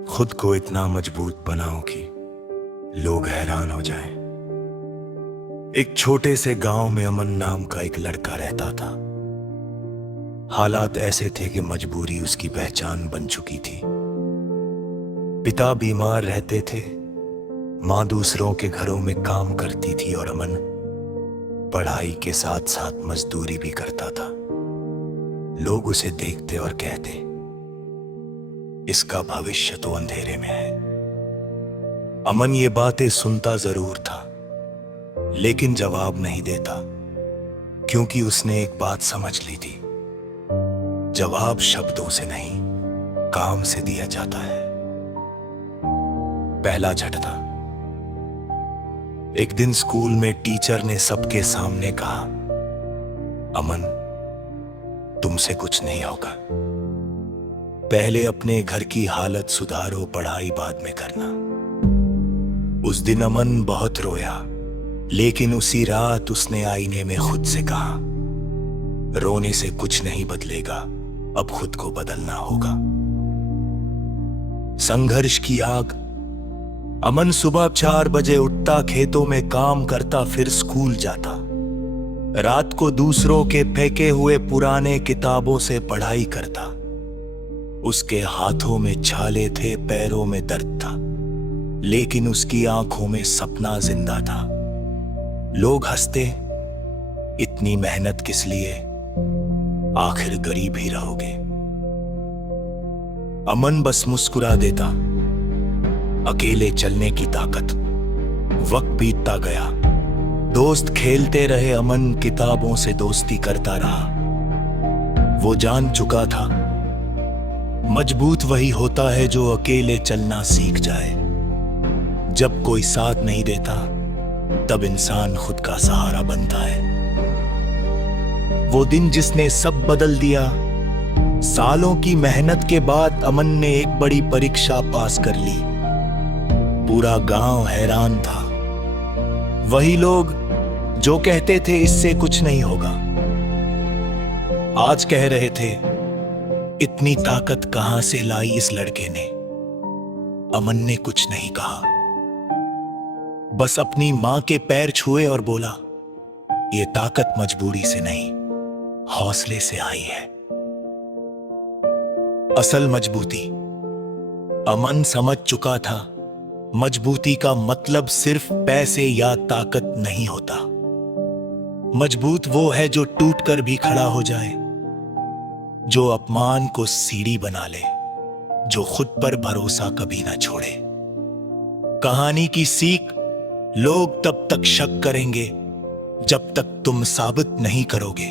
खुद को इतना मजबूत बनाओ कि लोग हैरान हो जाएं। एक छोटे से गांव में अमन नाम का एक लड़का रहता था। हालात ऐसे थे कि मजबूरी उसकी पहचान बन चुकी थी। पिता बीमार रहते थे, माँ दूसरों के घरों में काम करती थी और अमन पढ़ाई के साथ साथ मजदूरी भी करता था। लोग उसे देखते और कहते, इसका भविष्य तो अंधेरे में है। अमन ये बातें सुनता जरूर था, लेकिन जवाब नहीं देता, क्योंकि उसने एक बात समझ ली थी, जवाब शब्दों से नहीं, काम से दिया जाता है। पहला झटका। एक दिन स्कूल में टीचर ने सबके सामने कहा, अमन, तुमसे कुछ नहीं होगा। पहले अपने घर की हालत सुधारो, पढ़ाई बाद में करना। उस दिन अमन बहुत रोया, लेकिन उसी रात उसने आईने में खुद से कहा, रोने से कुछ नहीं बदलेगा, अब खुद को बदलना होगा। संघर्ष की आग। अमन सुबह 4 बजे उठता, खेतों में काम करता, फिर स्कूल जाता। रात को दूसरों के फेंके हुए पुराने किताबों से पढ़ाई करता। उसके हाथों में छाले थे, पैरों में दर्द था, लेकिन उसकी आंखों में सपना जिंदा था। लोग हंसते, इतनी मेहनत किस लिए, आखिर गरीब ही रहोगे। अमन बस मुस्कुरा देता। अकेले चलने की ताकत। वक्त बीतता गया, दोस्त खेलते रहे, अमन किताबों से दोस्ती करता रहा। वो जान चुका था, मजबूत वही होता है जो अकेले चलना सीख जाए। जब कोई साथ नहीं देता, तब इंसान खुद का सहारा बनता है। वो दिन जिसने सब बदल दिया। सालों की मेहनत के बाद अमन ने एक बड़ी परीक्षा पास कर ली। पूरा गांव हैरान था। वही लोग जो कहते थे इससे कुछ नहीं होगा, आज कह रहे थे इतनी ताकत कहां से लाई इस लड़के ने? अमन ने कुछ नहीं कहा, बस अपनी मां के पैर छुए और बोला, ये ताकत मजबूरी से नहीं, हौसले से आई है। असल मजबूती। अमन समझ चुका था, मजबूती का मतलब सिर्फ पैसे या ताकत नहीं होता। मजबूत वो है जो टूटकर भी खड़ा हो जाए, जो अपमान को सीढ़ी बना ले, जो खुद पर भरोसा कभी ना छोड़े। कहानी की सीख, लोग तब तक शक करेंगे जब तक तुम साबित नहीं करोगे।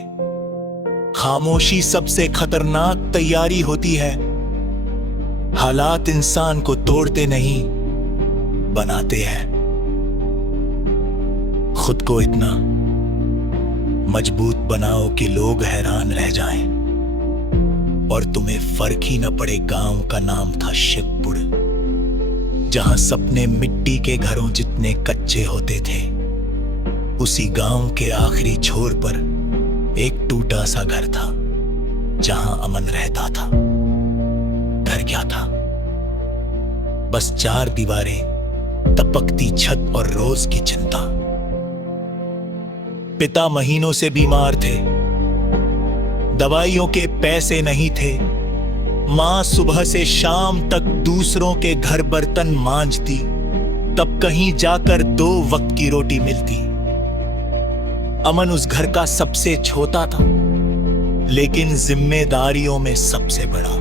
खामोशी सबसे खतरनाक तैयारी होती है। हालात इंसान को तोड़ते नहीं, बनाते हैं। खुद को इतना मजबूत बनाओ कि लोग हैरान रह जाएं और तुम्हें फर्क ही न पड़े। गांव का नाम था शिवपुर, जहां सपने मिट्टी के घरों जितने कच्चे होते थे। उसी गांव के आखिरी छोर पर एक टूटा सा घर था, जहां अमन रहता था। घर क्या था? बस 4 दीवारें, तपकती छत और रोज की चिंता। पिता महीनों से बीमार थे, दवाइयों के पैसे नहीं थे। मां सुबह से शाम तक दूसरों के घर बर्तन मांजती, तब कहीं जाकर 2 वक्त की रोटी मिलती। अमन उस घर का सबसे छोटा था, लेकिन जिम्मेदारियों में सबसे बड़ा।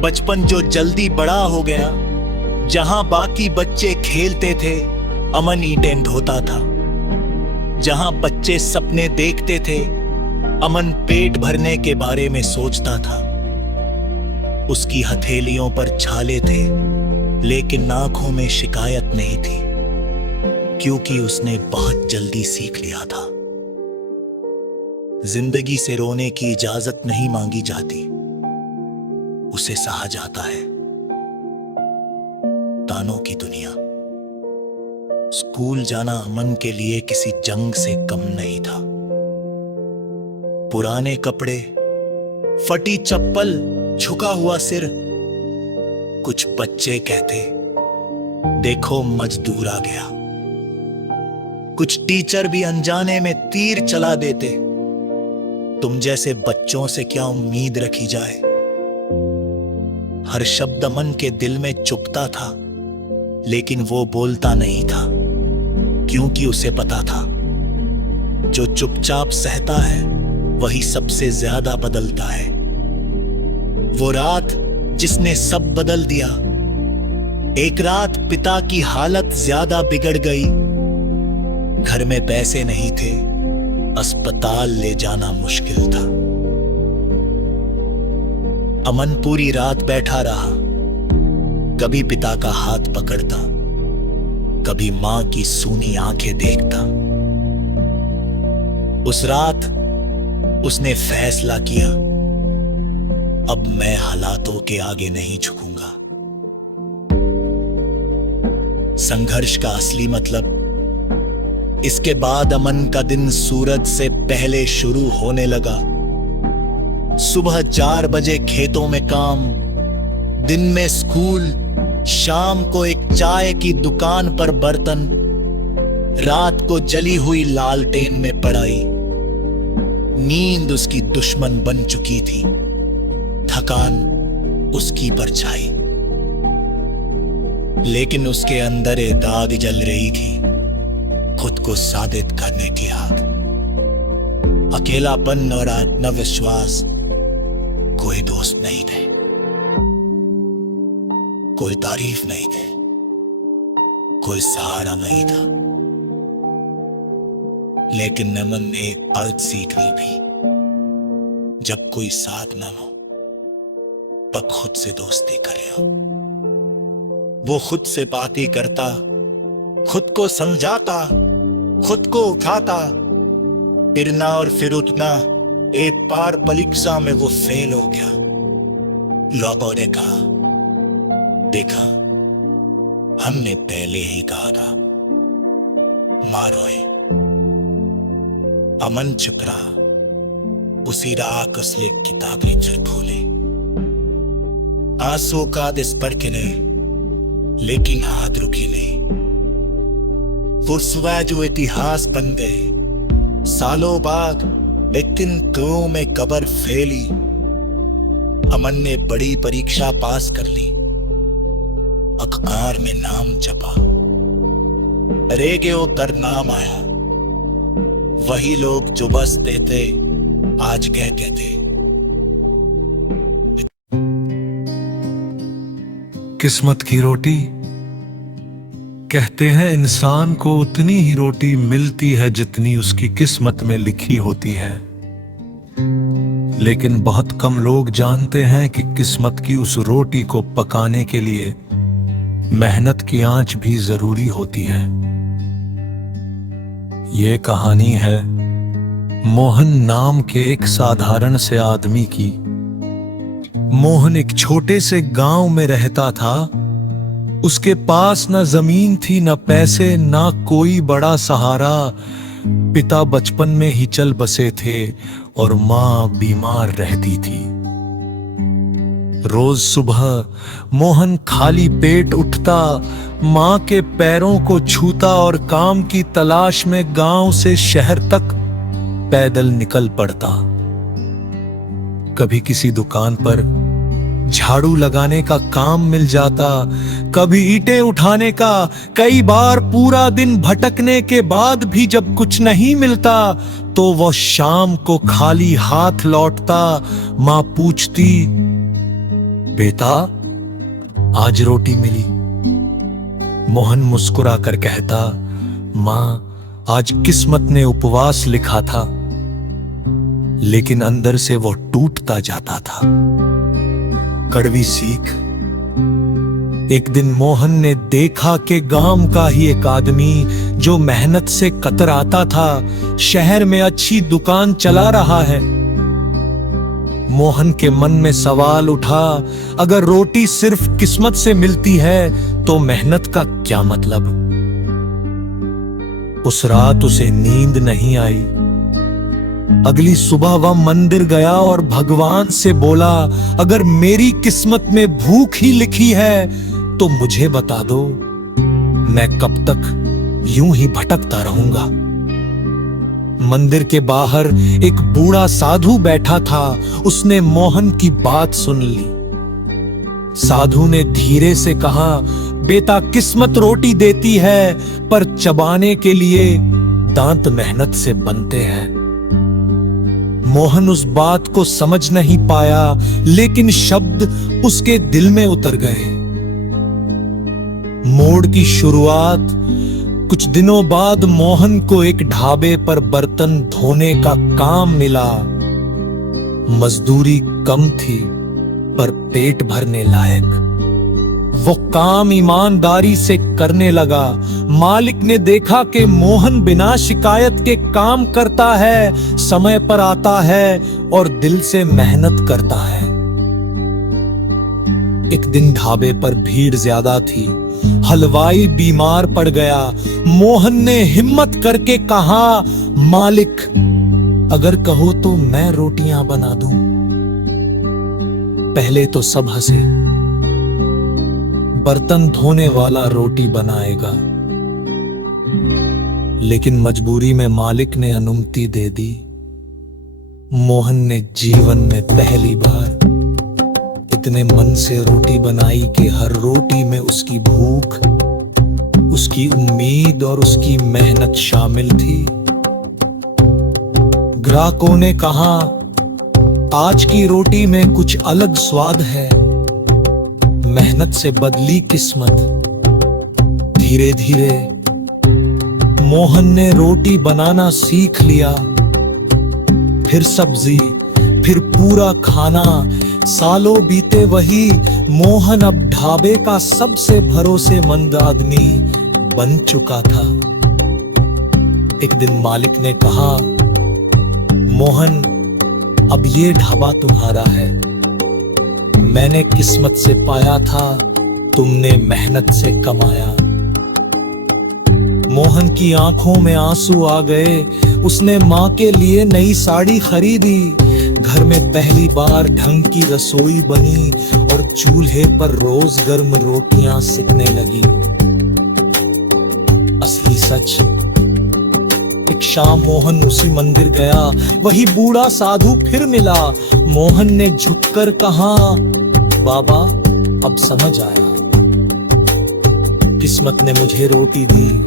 बचपन जो जल्दी बड़ा हो गया, जहां बाकी बच्चे खेलते थे, अमन ईंटें ढोता था। जहां बच्चे सपने देखते थे, अमन पेट भरने के बारे में सोचता था। उसकी हथेलियों पर छाले थे, लेकिन आंखों में शिकायत नहीं थी, क्योंकि उसने बहुत जल्दी सीख लिया था। जिंदगी से रोने की इजाजत नहीं मांगी जाती, उसे सहा जाता है। तानों की दुनिया। स्कूल जाना अमन के लिए किसी जंग से कम नहीं था। पुराने कपड़े, फटी चप्पल, झुका हुआ सिर। कुछ बच्चे कहते, देखो मजदूर आ गया। कुछ टीचर भी अनजाने में तीर चला देते। तुम जैसे बच्चों से क्या उम्मीद रखी जाए? हर शब्द अमन के दिल में चुभता था, लेकिन वो बोलता नहीं था, क्योंकि उसे पता था, जो चुपचाप सहता है वही सबसे ज्यादा बदलता है। वो रात जिसने सब बदल दिया। एक रात पिता की हालत ज्यादा बिगड़ गई। घर में पैसे नहीं थे, अस्पताल ले जाना मुश्किल था। अमन पूरी रात बैठा रहा, कभी पिता का हाथ पकड़ता, कभी मां की सूनी आंखें देखता। उस रात उसने फैसला किया, अब मैं हालातों के आगे नहीं झुकूंगा। संघर्ष का असली मतलब। इसके बाद अमन का दिन सूरज से पहले शुरू होने लगा। सुबह 4 बजे खेतों में काम, दिन में स्कूल, शाम को एक चाय की दुकान पर बर्तन, रात को जली हुई लालटेन में पढ़ाई। नींद उसकी दुश्मन बन चुकी थी, थकान उसकी परछाई। लेकिन उसके अंदर एक आग जल रही थी, खुद को साबित करने की आग। अकेलापन और आत्मविश्वास कोई दोस्त नहीं थे, कोई तारीफ नहीं थे, कोई सहारा नहीं था। लेकिन अमन ने एक बात सीख ली थी, जब कोई साथ न हो तब खुद से दोस्ती करे। वो खुद से बातें करता, खुद को समझाता, खुद को उठाता, गिरना और फिर उठना। एक बार परीक्षा में वो फेल हो गया। लोगों ने कहा, देखा हमने पहले ही कहा था, मारो है। अमन चुप रहा। उसी रात उसने किताबें झूठ भूले। आंसू का दिस पर गिरे लेकिन हाथ रुकी नहीं। वो सुबह जो इतिहास बन गए सालों बाद, लेकिन कुओं में कब्र फैली। अमन ने बड़ी परीक्षा पास कर ली, अखबार में नाम छपा, रेडियो कर नाम आया। वही लोग जो बस देते आज कहते थे। किस्मत की रोटी। कहते हैं इंसान को उतनी ही रोटी मिलती है जितनी उसकी किस्मत में लिखी होती है, लेकिन बहुत कम लोग जानते हैं कि किस्मत की उस रोटी को पकाने के लिए मेहनत की आंच भी जरूरी होती है। ये कहानी है मोहन नाम के एक साधारण से आदमी की। मोहन एक छोटे से गांव में रहता था। उसके पास न जमीन थी, न पैसे, न कोई बड़ा सहारा। पिता बचपन में ही चल बसे थे और मां बीमार रहती थी। रोज सुबह मोहन खाली पेट उठता, मां के पैरों को छूता और काम की तलाश में गांव से शहर तक पैदल निकल पड़ता। कभी किसी दुकान पर झाड़ू लगाने का काम मिल जाता, कभी ईंटें उठाने का। कई बार पूरा दिन भटकने के बाद भी जब कुछ नहीं मिलता तो वह शाम को खाली हाथ लौटता। मां पूछती, बेटा आज रोटी मिली? मोहन मुस्कुरा कर कहता, मां आज किस्मत ने उपवास लिखा था। लेकिन अंदर से वो टूटता जाता था। कड़वी सीख। एक दिन मोहन ने देखा कि गांव का ही एक आदमी जो मेहनत से कतराता था शहर में अच्छी दुकान चला रहा है। मोहन के मन में सवाल उठा, अगर रोटी सिर्फ किस्मत से मिलती है तो मेहनत का क्या मतलब? उस रात उसे नींद नहीं आई। अगली सुबह वह मंदिर गया और भगवान से बोला, अगर मेरी किस्मत में भूख ही लिखी है तो मुझे बता दो, मैं कब तक यूं ही भटकता रहूंगा। मंदिर के बाहर एक बूढ़ा साधु बैठा था। उसने मोहन की बात सुन ली। साधु ने धीरे से कहा, बेटा किस्मत रोटी देती है पर चबाने के लिए दांत मेहनत से बनते हैं। मोहन उस बात को समझ नहीं पाया, लेकिन शब्द उसके दिल में उतर गए। मोड़ की शुरुआत। कुछ दिनों बाद मोहन को एक ढाबे पर बर्तन धोने का काम मिला। मजदूरी कम थी पर पेट भरने लायक। वो काम ईमानदारी से करने लगा। मालिक ने देखा कि मोहन बिना शिकायत के काम करता है, समय पर आता है और दिल से मेहनत करता है। एक दिन ढाबे पर भीड़ ज्यादा थी। हलवाई बीमार पड़ गया। मोहन ने हिम्मत करके कहा, मालिक अगर कहो तो मैं रोटियां बना दूं। पहले तो सब हंसे, बर्तन धोने वाला रोटी बनाएगा। लेकिन मजबूरी में मालिक ने अनुमति दे दी। मोहन ने जीवन में पहली बार इतने मन से रोटी बनाई कि हर रोटी में उसकी भूख, उसकी उम्मीद और उसकी मेहनत शामिल थी। ग्राहकों ने कहा, आज की रोटी में कुछ अलग स्वाद है। मेहनत से बदली किस्मत। धीरे धीरे मोहन ने रोटी बनाना सीख लिया। फिर सब्जी, फिर पूरा खाना। सालों बीते वही मोहन अब ढाबे का सबसे भरोसेमंद आदमी बन चुका था। एक दिन मालिक ने कहा, मोहन अब ये ढाबा तुम्हारा है। मैंने किस्मत से पाया था, तुमने मेहनत से कमाया। मोहन की आंखों में आंसू आ गए। उसने मां के लिए नई साड़ी खरीदी। घर में पहली बार ढंग की रसोई बनी और चूल्हे पर रोज गर्म रोटियां सिकने लगी। असली सच, एक शाम मोहन उसी मंदिर गया, वही बूढ़ा साधु फिर मिला। मोहन ने झुककर कहा, बाबा अब समझ आया, किस्मत ने मुझे रोटी दी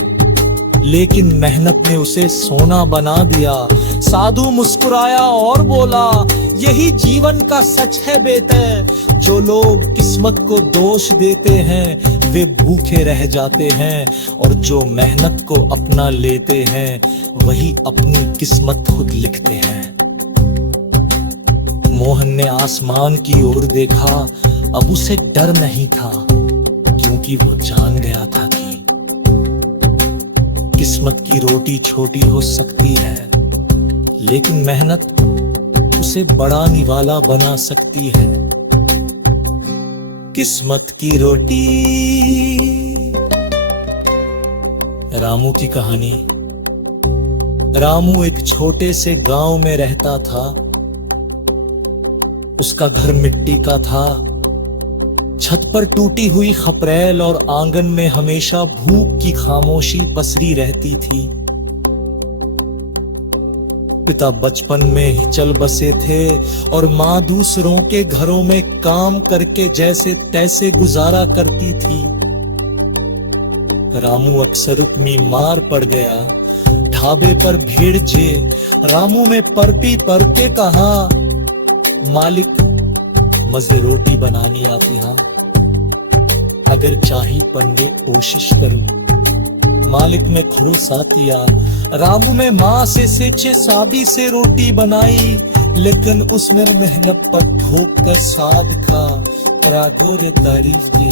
लेकिन मेहनत ने उसे सोना बना दिया। साधु मुस्कुराया और बोला, यही जीवन का सच है बेटे। जो लोग किस्मत को दोष देते हैं वे भूखे रह जाते हैं, और जो मेहनत को अपना लेते हैं वही अपनी किस्मत खुद लिखते हैं। मोहन ने आसमान की ओर देखा, अब उसे डर नहीं था, क्योंकि वो जान गया था कि किस्मत की रोटी छोटी हो सकती है, लेकिन मेहनत उसे बड़ा निवाला बना सकती है। किस्मत की रोटी। रामू की कहानी। रामू एक छोटे से गांव में रहता था। उसका घर मिट्टी का था। छत पर टूटी हुई खपरेल और आंगन में हमेशा भूख की खामोशी पसरी रहती थी। पिता बचपन में ही चल बसे थे और माँ दूसरों के घरों में काम करके जैसे तैसे गुजारा करती थी। रामू अक्सर बीमार पड़ गया। ढाबे पर भीड़ जे रामू में परपी पर के कहा, मालिक मजे रोटी बनानी आती हाँ, अगर चाही पंडे कोशिश करूं। मालिक में भरोसा दिया। रामू में माँ से सेचे सादी से रोटी बनाई, लेकिन उसमें मेहनत पर ठोक कर साद खा रागो ने तारीफ की।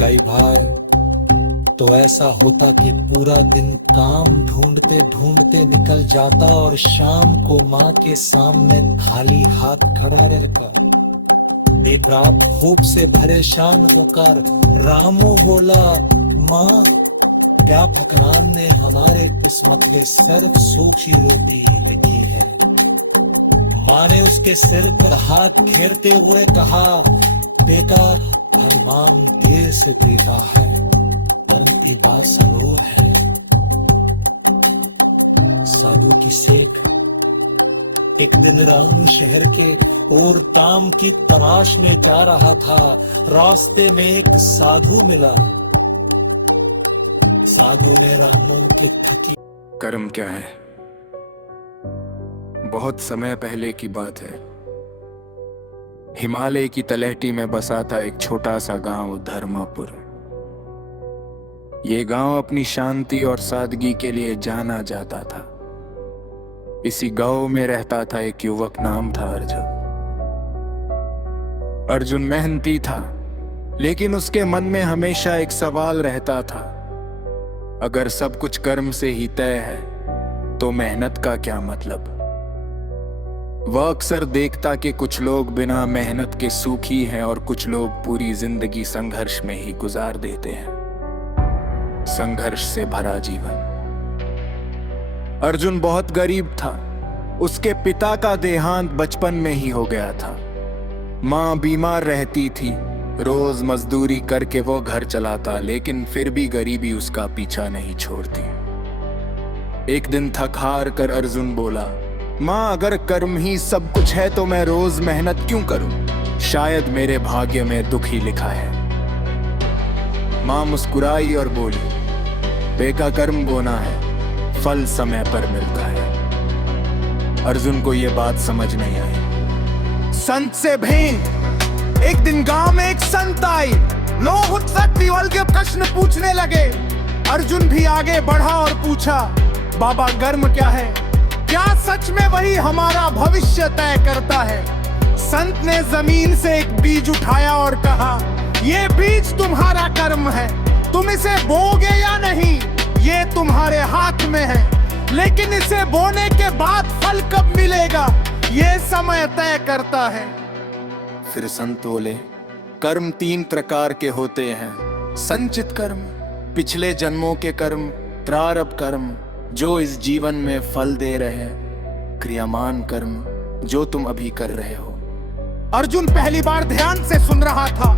कई बार तो ऐसा होता कि पूरा दिन काम ढूंढते ढूंढते निकल जाता और शाम को माँ के सामने खाली हाथ खड़ा रहकर बेप्राप होप से परेशान होकर रामू बोला, माँ क्या भगवान ने हमारे किस्मत में सिर्फ सूखी रोटी लिखी है। माँ ने उसके सिर पर हाथ फेरते हुए कहा, बेटा हनुमान देर से बेटा है, परंतु बात सरोर है। साधु की सेक। एक दिन रामू शहर के और काम की तलाश में जा रहा था। रास्ते में एक साधु मिला। साधु ने रामू की थकी। कर्म क्या है? बहुत समय पहले की बात है। हिमालय की तलहटी में बसा था एक छोटा सा गांव धर्मापुर। ये गांव अपनी शांति और सादगी के लिए जाना जाता था। इसी गांव में रहता था एक युवक, नाम था अर्जुन। अर्जुन मेहनती था, लेकिन उसके मन में हमेशा एक सवाल रहता था, अगर सब कुछ कर्म से ही तय है तो मेहनत का क्या मतलब। वह अक्सर देखता कि कुछ लोग बिना मेहनत के सुखी हैं और कुछ लोग पूरी जिंदगी संघर्ष में ही गुजार देते हैं। संघर्ष से भरा जीवन। अर्जुन बहुत गरीब था। उसके पिता का देहांत बचपन में ही हो गया था। माँ बीमार रहती थी। रोज मजदूरी करके वो घर चलाता, लेकिन फिर भी गरीबी उसका पीछा नहीं छोड़ती। एक दिन थक हार कर अर्जुन बोला, माँ अगर कर्म ही सब कुछ है तो मैं रोज मेहनत क्यों करूं? शायद मेरे भाग्य में दुख ही लिखा है। माँ मुस्कुराई और बोली, बेका कर्म बोना है, फल समय पर मिलता है। अर्जुन को यह बात समझ नहीं आई। संत से भेंट। एक दिन गांव में एक संत आई। लोग उत्सुक के प्रश्न पूछने लगे, अर्जुन भी आगे बढ़ा और पूछा, बाबा गर्म क्या है? क्या सच में वही हमारा भविष्य तय करता है? संत ने जमीन से एक बीज उठाया और कहा, ये बीज तुम्हारा कर्म है, तुम इसे बोगे या नहीं ये तुम्हारे हाथ में है, लेकिन इसे बोने के बाद फल कब मिलेगा ये समय तय करता है। फिर संत बोले, कर्म 3 प्रकार के होते हैं, संचित कर्म, पिछले जन्मों के कर्म, प्रारब्ध कर्म जो इस जीवन में फल दे रहे हैं, क्रियामान कर्म जो तुम अभी कर रहे हो। अर्जुन पहली बार ध्यान से सुन रहा था।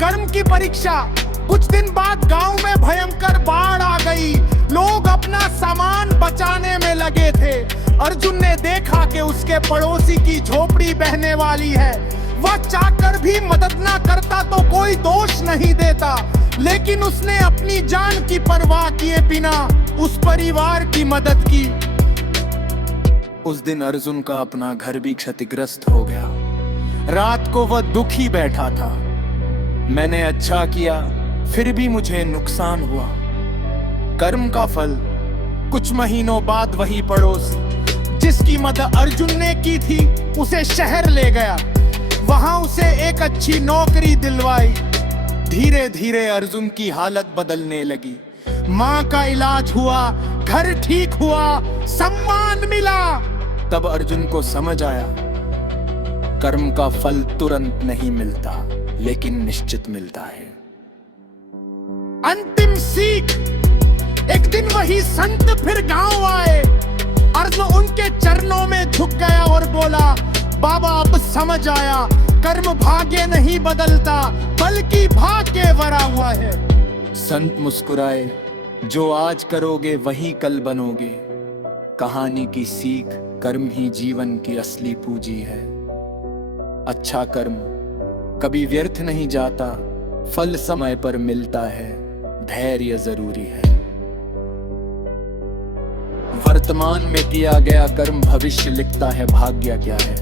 कर्म की परीक्षा। कुछ दिन बाद गांव में भयंकर बाढ़ आ गई। लोग अपना सामान बचाने में लगे थे। अर्जुन ने देखा कि उसके पड़ोसी की झोपड़ी बहने वाली है। वह चाहकर भी मदद ना करता तो कोई दोष नहीं देता, लेकिन उसने अपनी जान की परवाह किए बिना उस परिवार की मदद की। उस दिन अर्जुन का अपना घर भी क्षतिग्रस्त हो गया। रात को वह दुखी बैठा था। मैंने अच्छा किया, फिर भी मुझे नुकसान हुआ। कर्म का फल। कुछ महीनों बाद वही पड़ोसी जिसकी मदद अर्जुन ने की थी उसे शहर ले गया। वहां उसे एक अच्छी नौकरी दिलवाई। धीरे धीरे अर्जुन की हालत बदलने लगी। माँ का इलाज हुआ, घर ठीक हुआ, सम्मान मिला। तब अर्जुन को समझ आया, कर्म का फल तुरंत नहीं मिलता, लेकिन निश्चित मिलता है। अंतिम सीख। एक दिन वही संत फिर गांव आए। अर्जुन उनके चरणों में झुक गया और बोला, बाबा अब समझ आया, कर्म भाग्य नहीं बदलता बल्कि भाग्य भरा हुआ है। संत मुस्कुराए, जो आज करोगे वही कल बनोगे। कहानी की सीख, कर्म ही जीवन की असली पूंजी है। अच्छा कर्म कभी व्यर्थ नहीं जाता, फल समय पर मिलता है, धैर्य जरूरी है। वर्तमान में किया गया कर्म भविष्य लिखता है, भाग्य क्या है।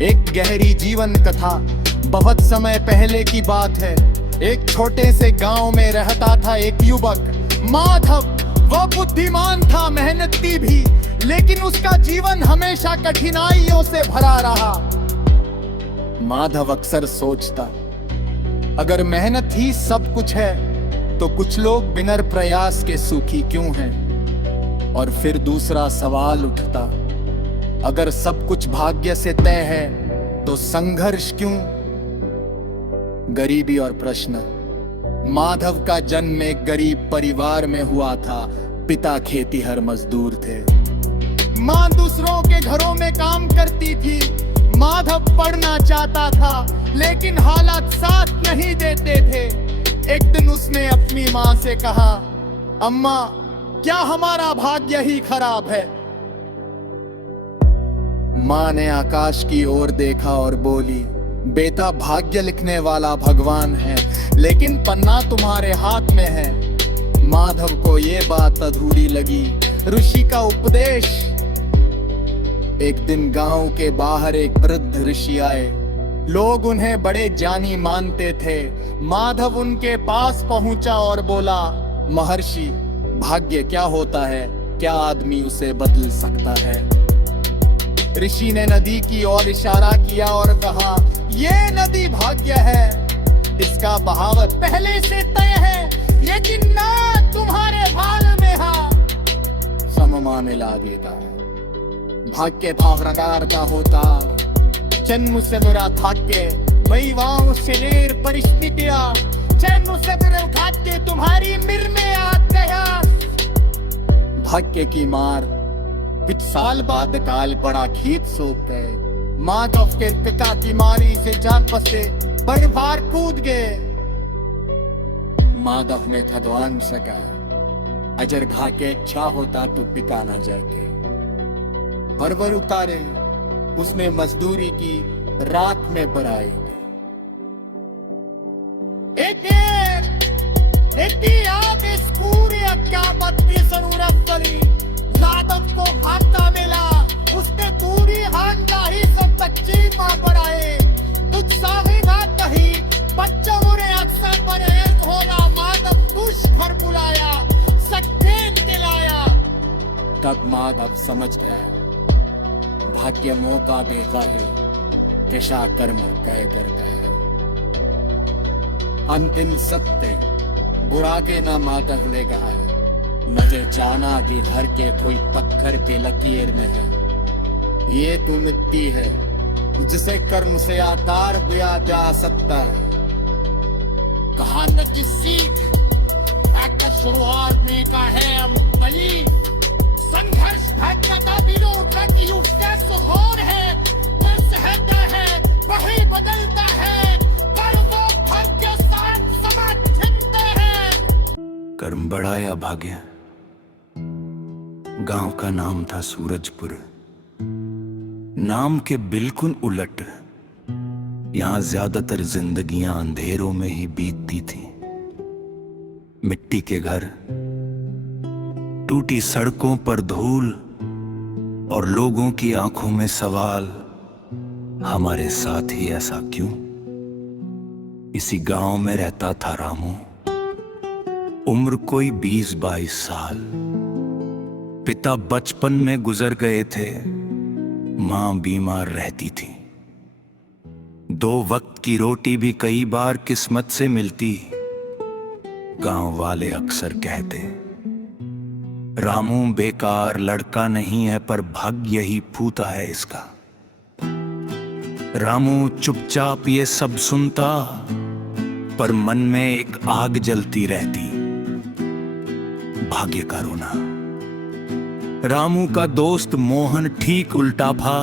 एक गहरी जीवन कथा। बहुत समय पहले की बात है। एक छोटे से गांव में रहता था एक युवक, माधव। वह बुद्धिमान था, मेहनती भी, लेकिन उसका जीवन हमेशा कठिनाइयों से भरा रहा। माधव अक्सर सोचता, अगर मेहनत ही सब कुछ है तो कुछ लोग बिना प्रयास के सुखी क्यों हैं? और फिर दूसरा सवाल उठता, अगर सब कुछ भाग्य से तय है तो संघर्ष क्यों? गरीबी और प्रश्न। माधव का जन्म एक गरीब परिवार में हुआ था। पिता खेतीहर मजदूर थे। माँ दूसरों के घरों में काम करती थी। माधव पढ़ना चाहता था, लेकिन हालात साथ नहीं देते थे। एक दिन उसने अपनी माँ से कहा, अम्मा, क्या हमारा भाग्य ही खराब है? माँ ने आकाश की ओर देखा और बोली, बेटा, भाग्य लिखने वाला भगवान है, लेकिन पन्ना तुम्हारे हाथ में है। माधव को ये बात अधूरी लगी। ऋषि का उपदेश। एक दिन गांव के बाहर एक वृद्ध ऋषि आए। लोग उन्हें बड़े ज्ञानी मानते थे। माधव उनके पास पहुंचा और बोला, महर्षि, भाग्य क्या होता है? क्या आदमी उसे बदल सकता है? ऋषि ने नदी की ओर इशारा किया और कहा, ये नदी भाग्य है। इसका बहाव पहले से तय है, लेकिन ना तुम्हारे भाल में है। सममा मिला देता है। भाग्य भावनगार का होता, जन्म से मेरा भाग्य वही वाव से लेर परिस्थितिया, जन्म से मेरे भाग्य तुम्हारी मिर में आ गया। भाग्य की मार। कुछ साल बाद काल पड़ा, खेत सूख गए। माधव के पिता की मारी से जान बसे, बड़े बार कूद गए। माधव ने धनवान सका, अजर घा के इच्छा होता तो पिता न जाते। परवर उतारे, उसने मजदूरी की, रात में बराई। यादव को भागता मिला, उसने दूरी हांडा ही सब बच्चे मां बढ़ाए। कुछ साही बात कही, बच्चों ने अक्सर पर एक होला। माधव दुष्ट भर बुलाया, तब माँ तब समझ गया, भाग्य मौका देता है, दिशा कर्म तय करता है। अंतिम सत्य बुरा के ना मातक ले गया है, मुझे जाना कि हर के कोई पत्थर के लकीर में है। ये तू मिट्टी है जिसे कर्म से आकार दिया जा सकता है। कहानी की सीख एक शुरुआत में का है अमली संघर्ष भाग्यता बिलो तक उसका सुधार है, पर सहता है वही बदलता है, पर वो भाग्य साथ समाज चिंता है। कर्म बड़ा या भाग्य? गांव का नाम था सूरजपुर। नाम के बिल्कुल उलट यहां ज्यादातर जिंदगियां अंधेरों में ही बीतती थी। मिट्टी के घर, टूटी सड़कों पर धूल और लोगों की आंखों में सवाल, हमारे साथ ही ऐसा क्यों? इसी गांव में रहता था रामू, उम्र कोई 20-22 साल। पिता बचपन में गुजर गए थे, मां बीमार रहती थी। 2 वक्त की रोटी भी कई बार किस्मत से मिलती। गांव वाले अक्सर कहते, रामू बेकार लड़का नहीं है, पर भाग्य ही फूटा है इसका। रामू चुपचाप ये सब सुनता, पर मन में एक आग जलती रहती, भाग्य का रोना। रामू का दोस्त मोहन ठीक उल्टा था।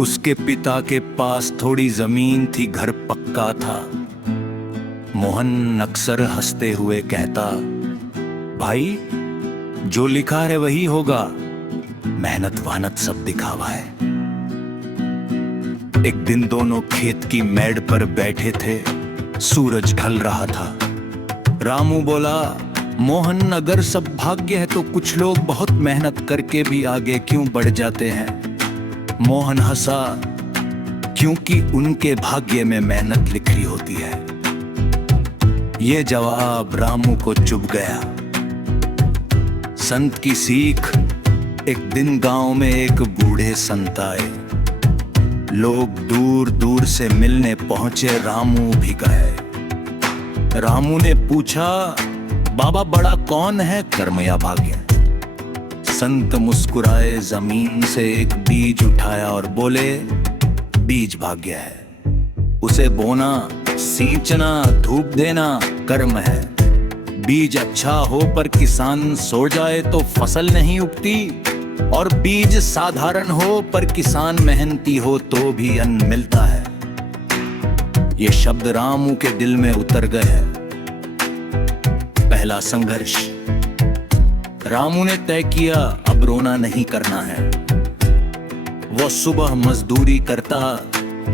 उसके पिता के पास थोड़ी जमीन थी, घर पक्का था। मोहन अक्सर हंसते हुए कहता, भाई जो लिखा है वही होगा, मेहनत वानत सब दिखावा है। एक दिन दोनों खेत की मेड़ पर बैठे थे, सूरज ढल रहा था। रामू बोला, मोहन अगर सब भाग्य है तो कुछ लोग बहुत मेहनत करके भी आगे क्यों बढ़ जाते हैं? मोहन हंसा, क्योंकि उनके भाग्य में मेहनत लिखी होती है। ये जवाब रामू को चुभ गया। संत की सीख। एक दिन गांव में एक बूढ़े संत आए। लोग दूर दूर से मिलने पहुंचे, रामू भी गए। रामू ने पूछा, बाबा बड़ा कौन है, कर्म या भाग्य? संत मुस्कुराए, जमीन से एक बीज उठाया और बोले, बीज भाग्य है। उसे बोना, सींचना, धूप देना कर्म है। बीज अच्छा हो पर किसान सो जाए तो फसल नहीं उगती, और बीज साधारण हो पर किसान मेहनती हो तो भी अन्न मिलता है। ये शब्द रामू के दिल में उतर गए हैं। पहला संघर्ष। रामू ने तय किया, अब रोना नहीं करना है। वो सुबह मजदूरी करता,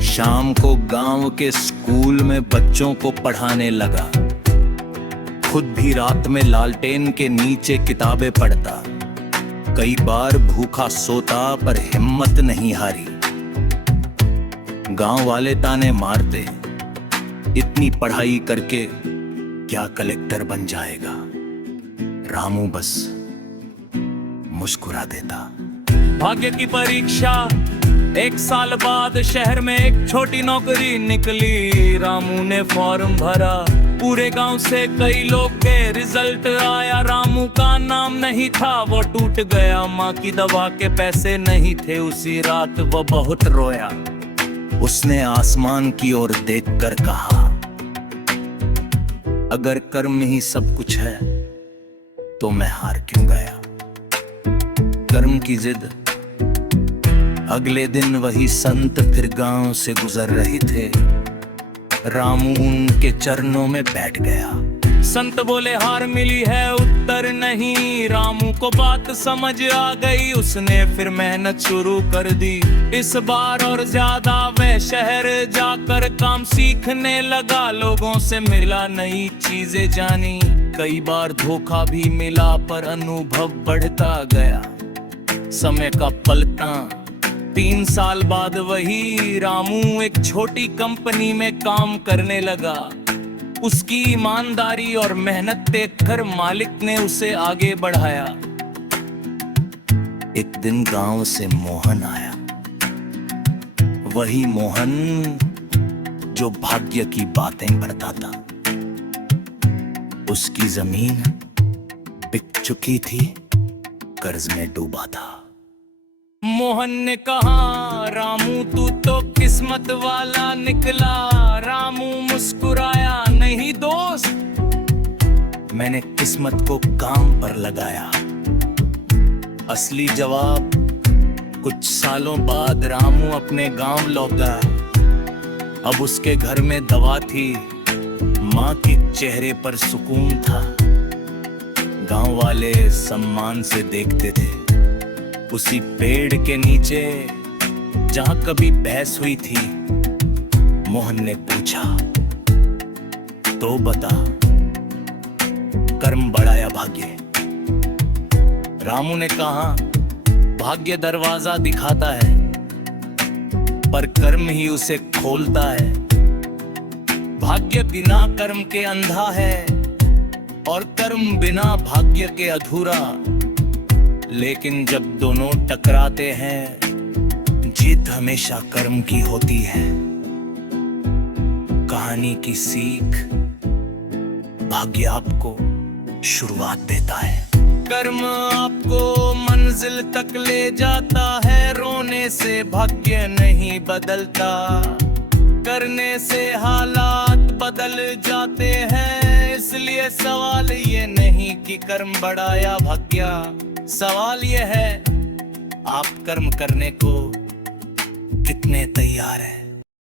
शाम को गांव के स्कूल में बच्चों को पढ़ाने लगा। खुद भी रात में लालटेन के नीचे किताबें पढ़ता। कई बार भूखा सोता पर हिम्मत नहीं हारी। गांव वाले ताने मारते, इतनी पढ़ाई करके क्या कलेक्टर बन जाएगा? रामू बस मुस्कुरा देता। भाग्य की परीक्षा। 1 साल बाद शहर में एक छोटी नौकरी निकली। रामू ने फॉर्म भरा, पूरे गांव से कई लोग के रिजल्ट आया। रामू का नाम नहीं था, वो टूट गया। माँ की दवा के पैसे नहीं थे। उसी रात वो बहुत रोया। उसने आसमान की ओर देखकर कहा, अगर कर्म ही सब कुछ है तो मैं हार क्यों गया? कर्म की जिद। अगले दिन वही संत फिर गांव से गुजर रहे थे। रामू उनके चरणों में बैठ गया। संत बोले, हार मिली है उत्तर नहीं। रामू को बात समझ आ गई। उसने फिर मेहनत शुरू कर दी। इस बार और ज्यादा वह शहर जाकर काम सीखने लगा। लोगों से मिला, नई चीजें जानी। कई बार धोखा भी मिला पर अनुभव बढ़ता गया। समय का पलटा। 3 साल बाद वही रामू एक छोटी कंपनी में काम करने लगा। उसकी ईमानदारी और मेहनत देखकर मालिक ने उसे आगे बढ़ाया। एक दिन गांव से मोहन आया, वही मोहन जो भाग्य की बातें करता था। उसकी जमीन बिक चुकी थी, कर्ज में डूबा था। मोहन ने कहा, रामू तू तो किस्मत वाला निकला। रामू मुस्कुराया, नहीं दोस्त, मैंने किस्मत को काम पर लगाया। असली जवाब कुछ सालों बाद रामू अपने गांव लौटा। अब उसके घर में दवा थी, माँ के चेहरे पर सुकून था। गांव वाले सम्मान से देखते थे। उसी पेड़ के नीचे जहां कभी बहस हुई थी, मोहन ने पूछा, तो बता, कर्म बड़ा या भाग्य? रामू ने कहा, भाग्य दरवाजा दिखाता है, पर कर्म ही उसे खोलता है। भाग्य बिना कर्म के अंधा है, और कर्म बिना भाग्य के अधूरा। लेकिन जब दोनों टकराते हैं, जीत हमेशा कर्म की होती है। कहानी की सीख, भाग्य आपको शुरुआत देता है। कर्म आपको मंजिल तक ले जाता है। रोने से भाग्य नहीं बदलता, करने से हालात बदल जाते हैं। इसलिए सवाल ये नहीं कि कर्म बड़ा या भाग्य, सवाल ये है आप कर्म करने को कितने तैयार हैं।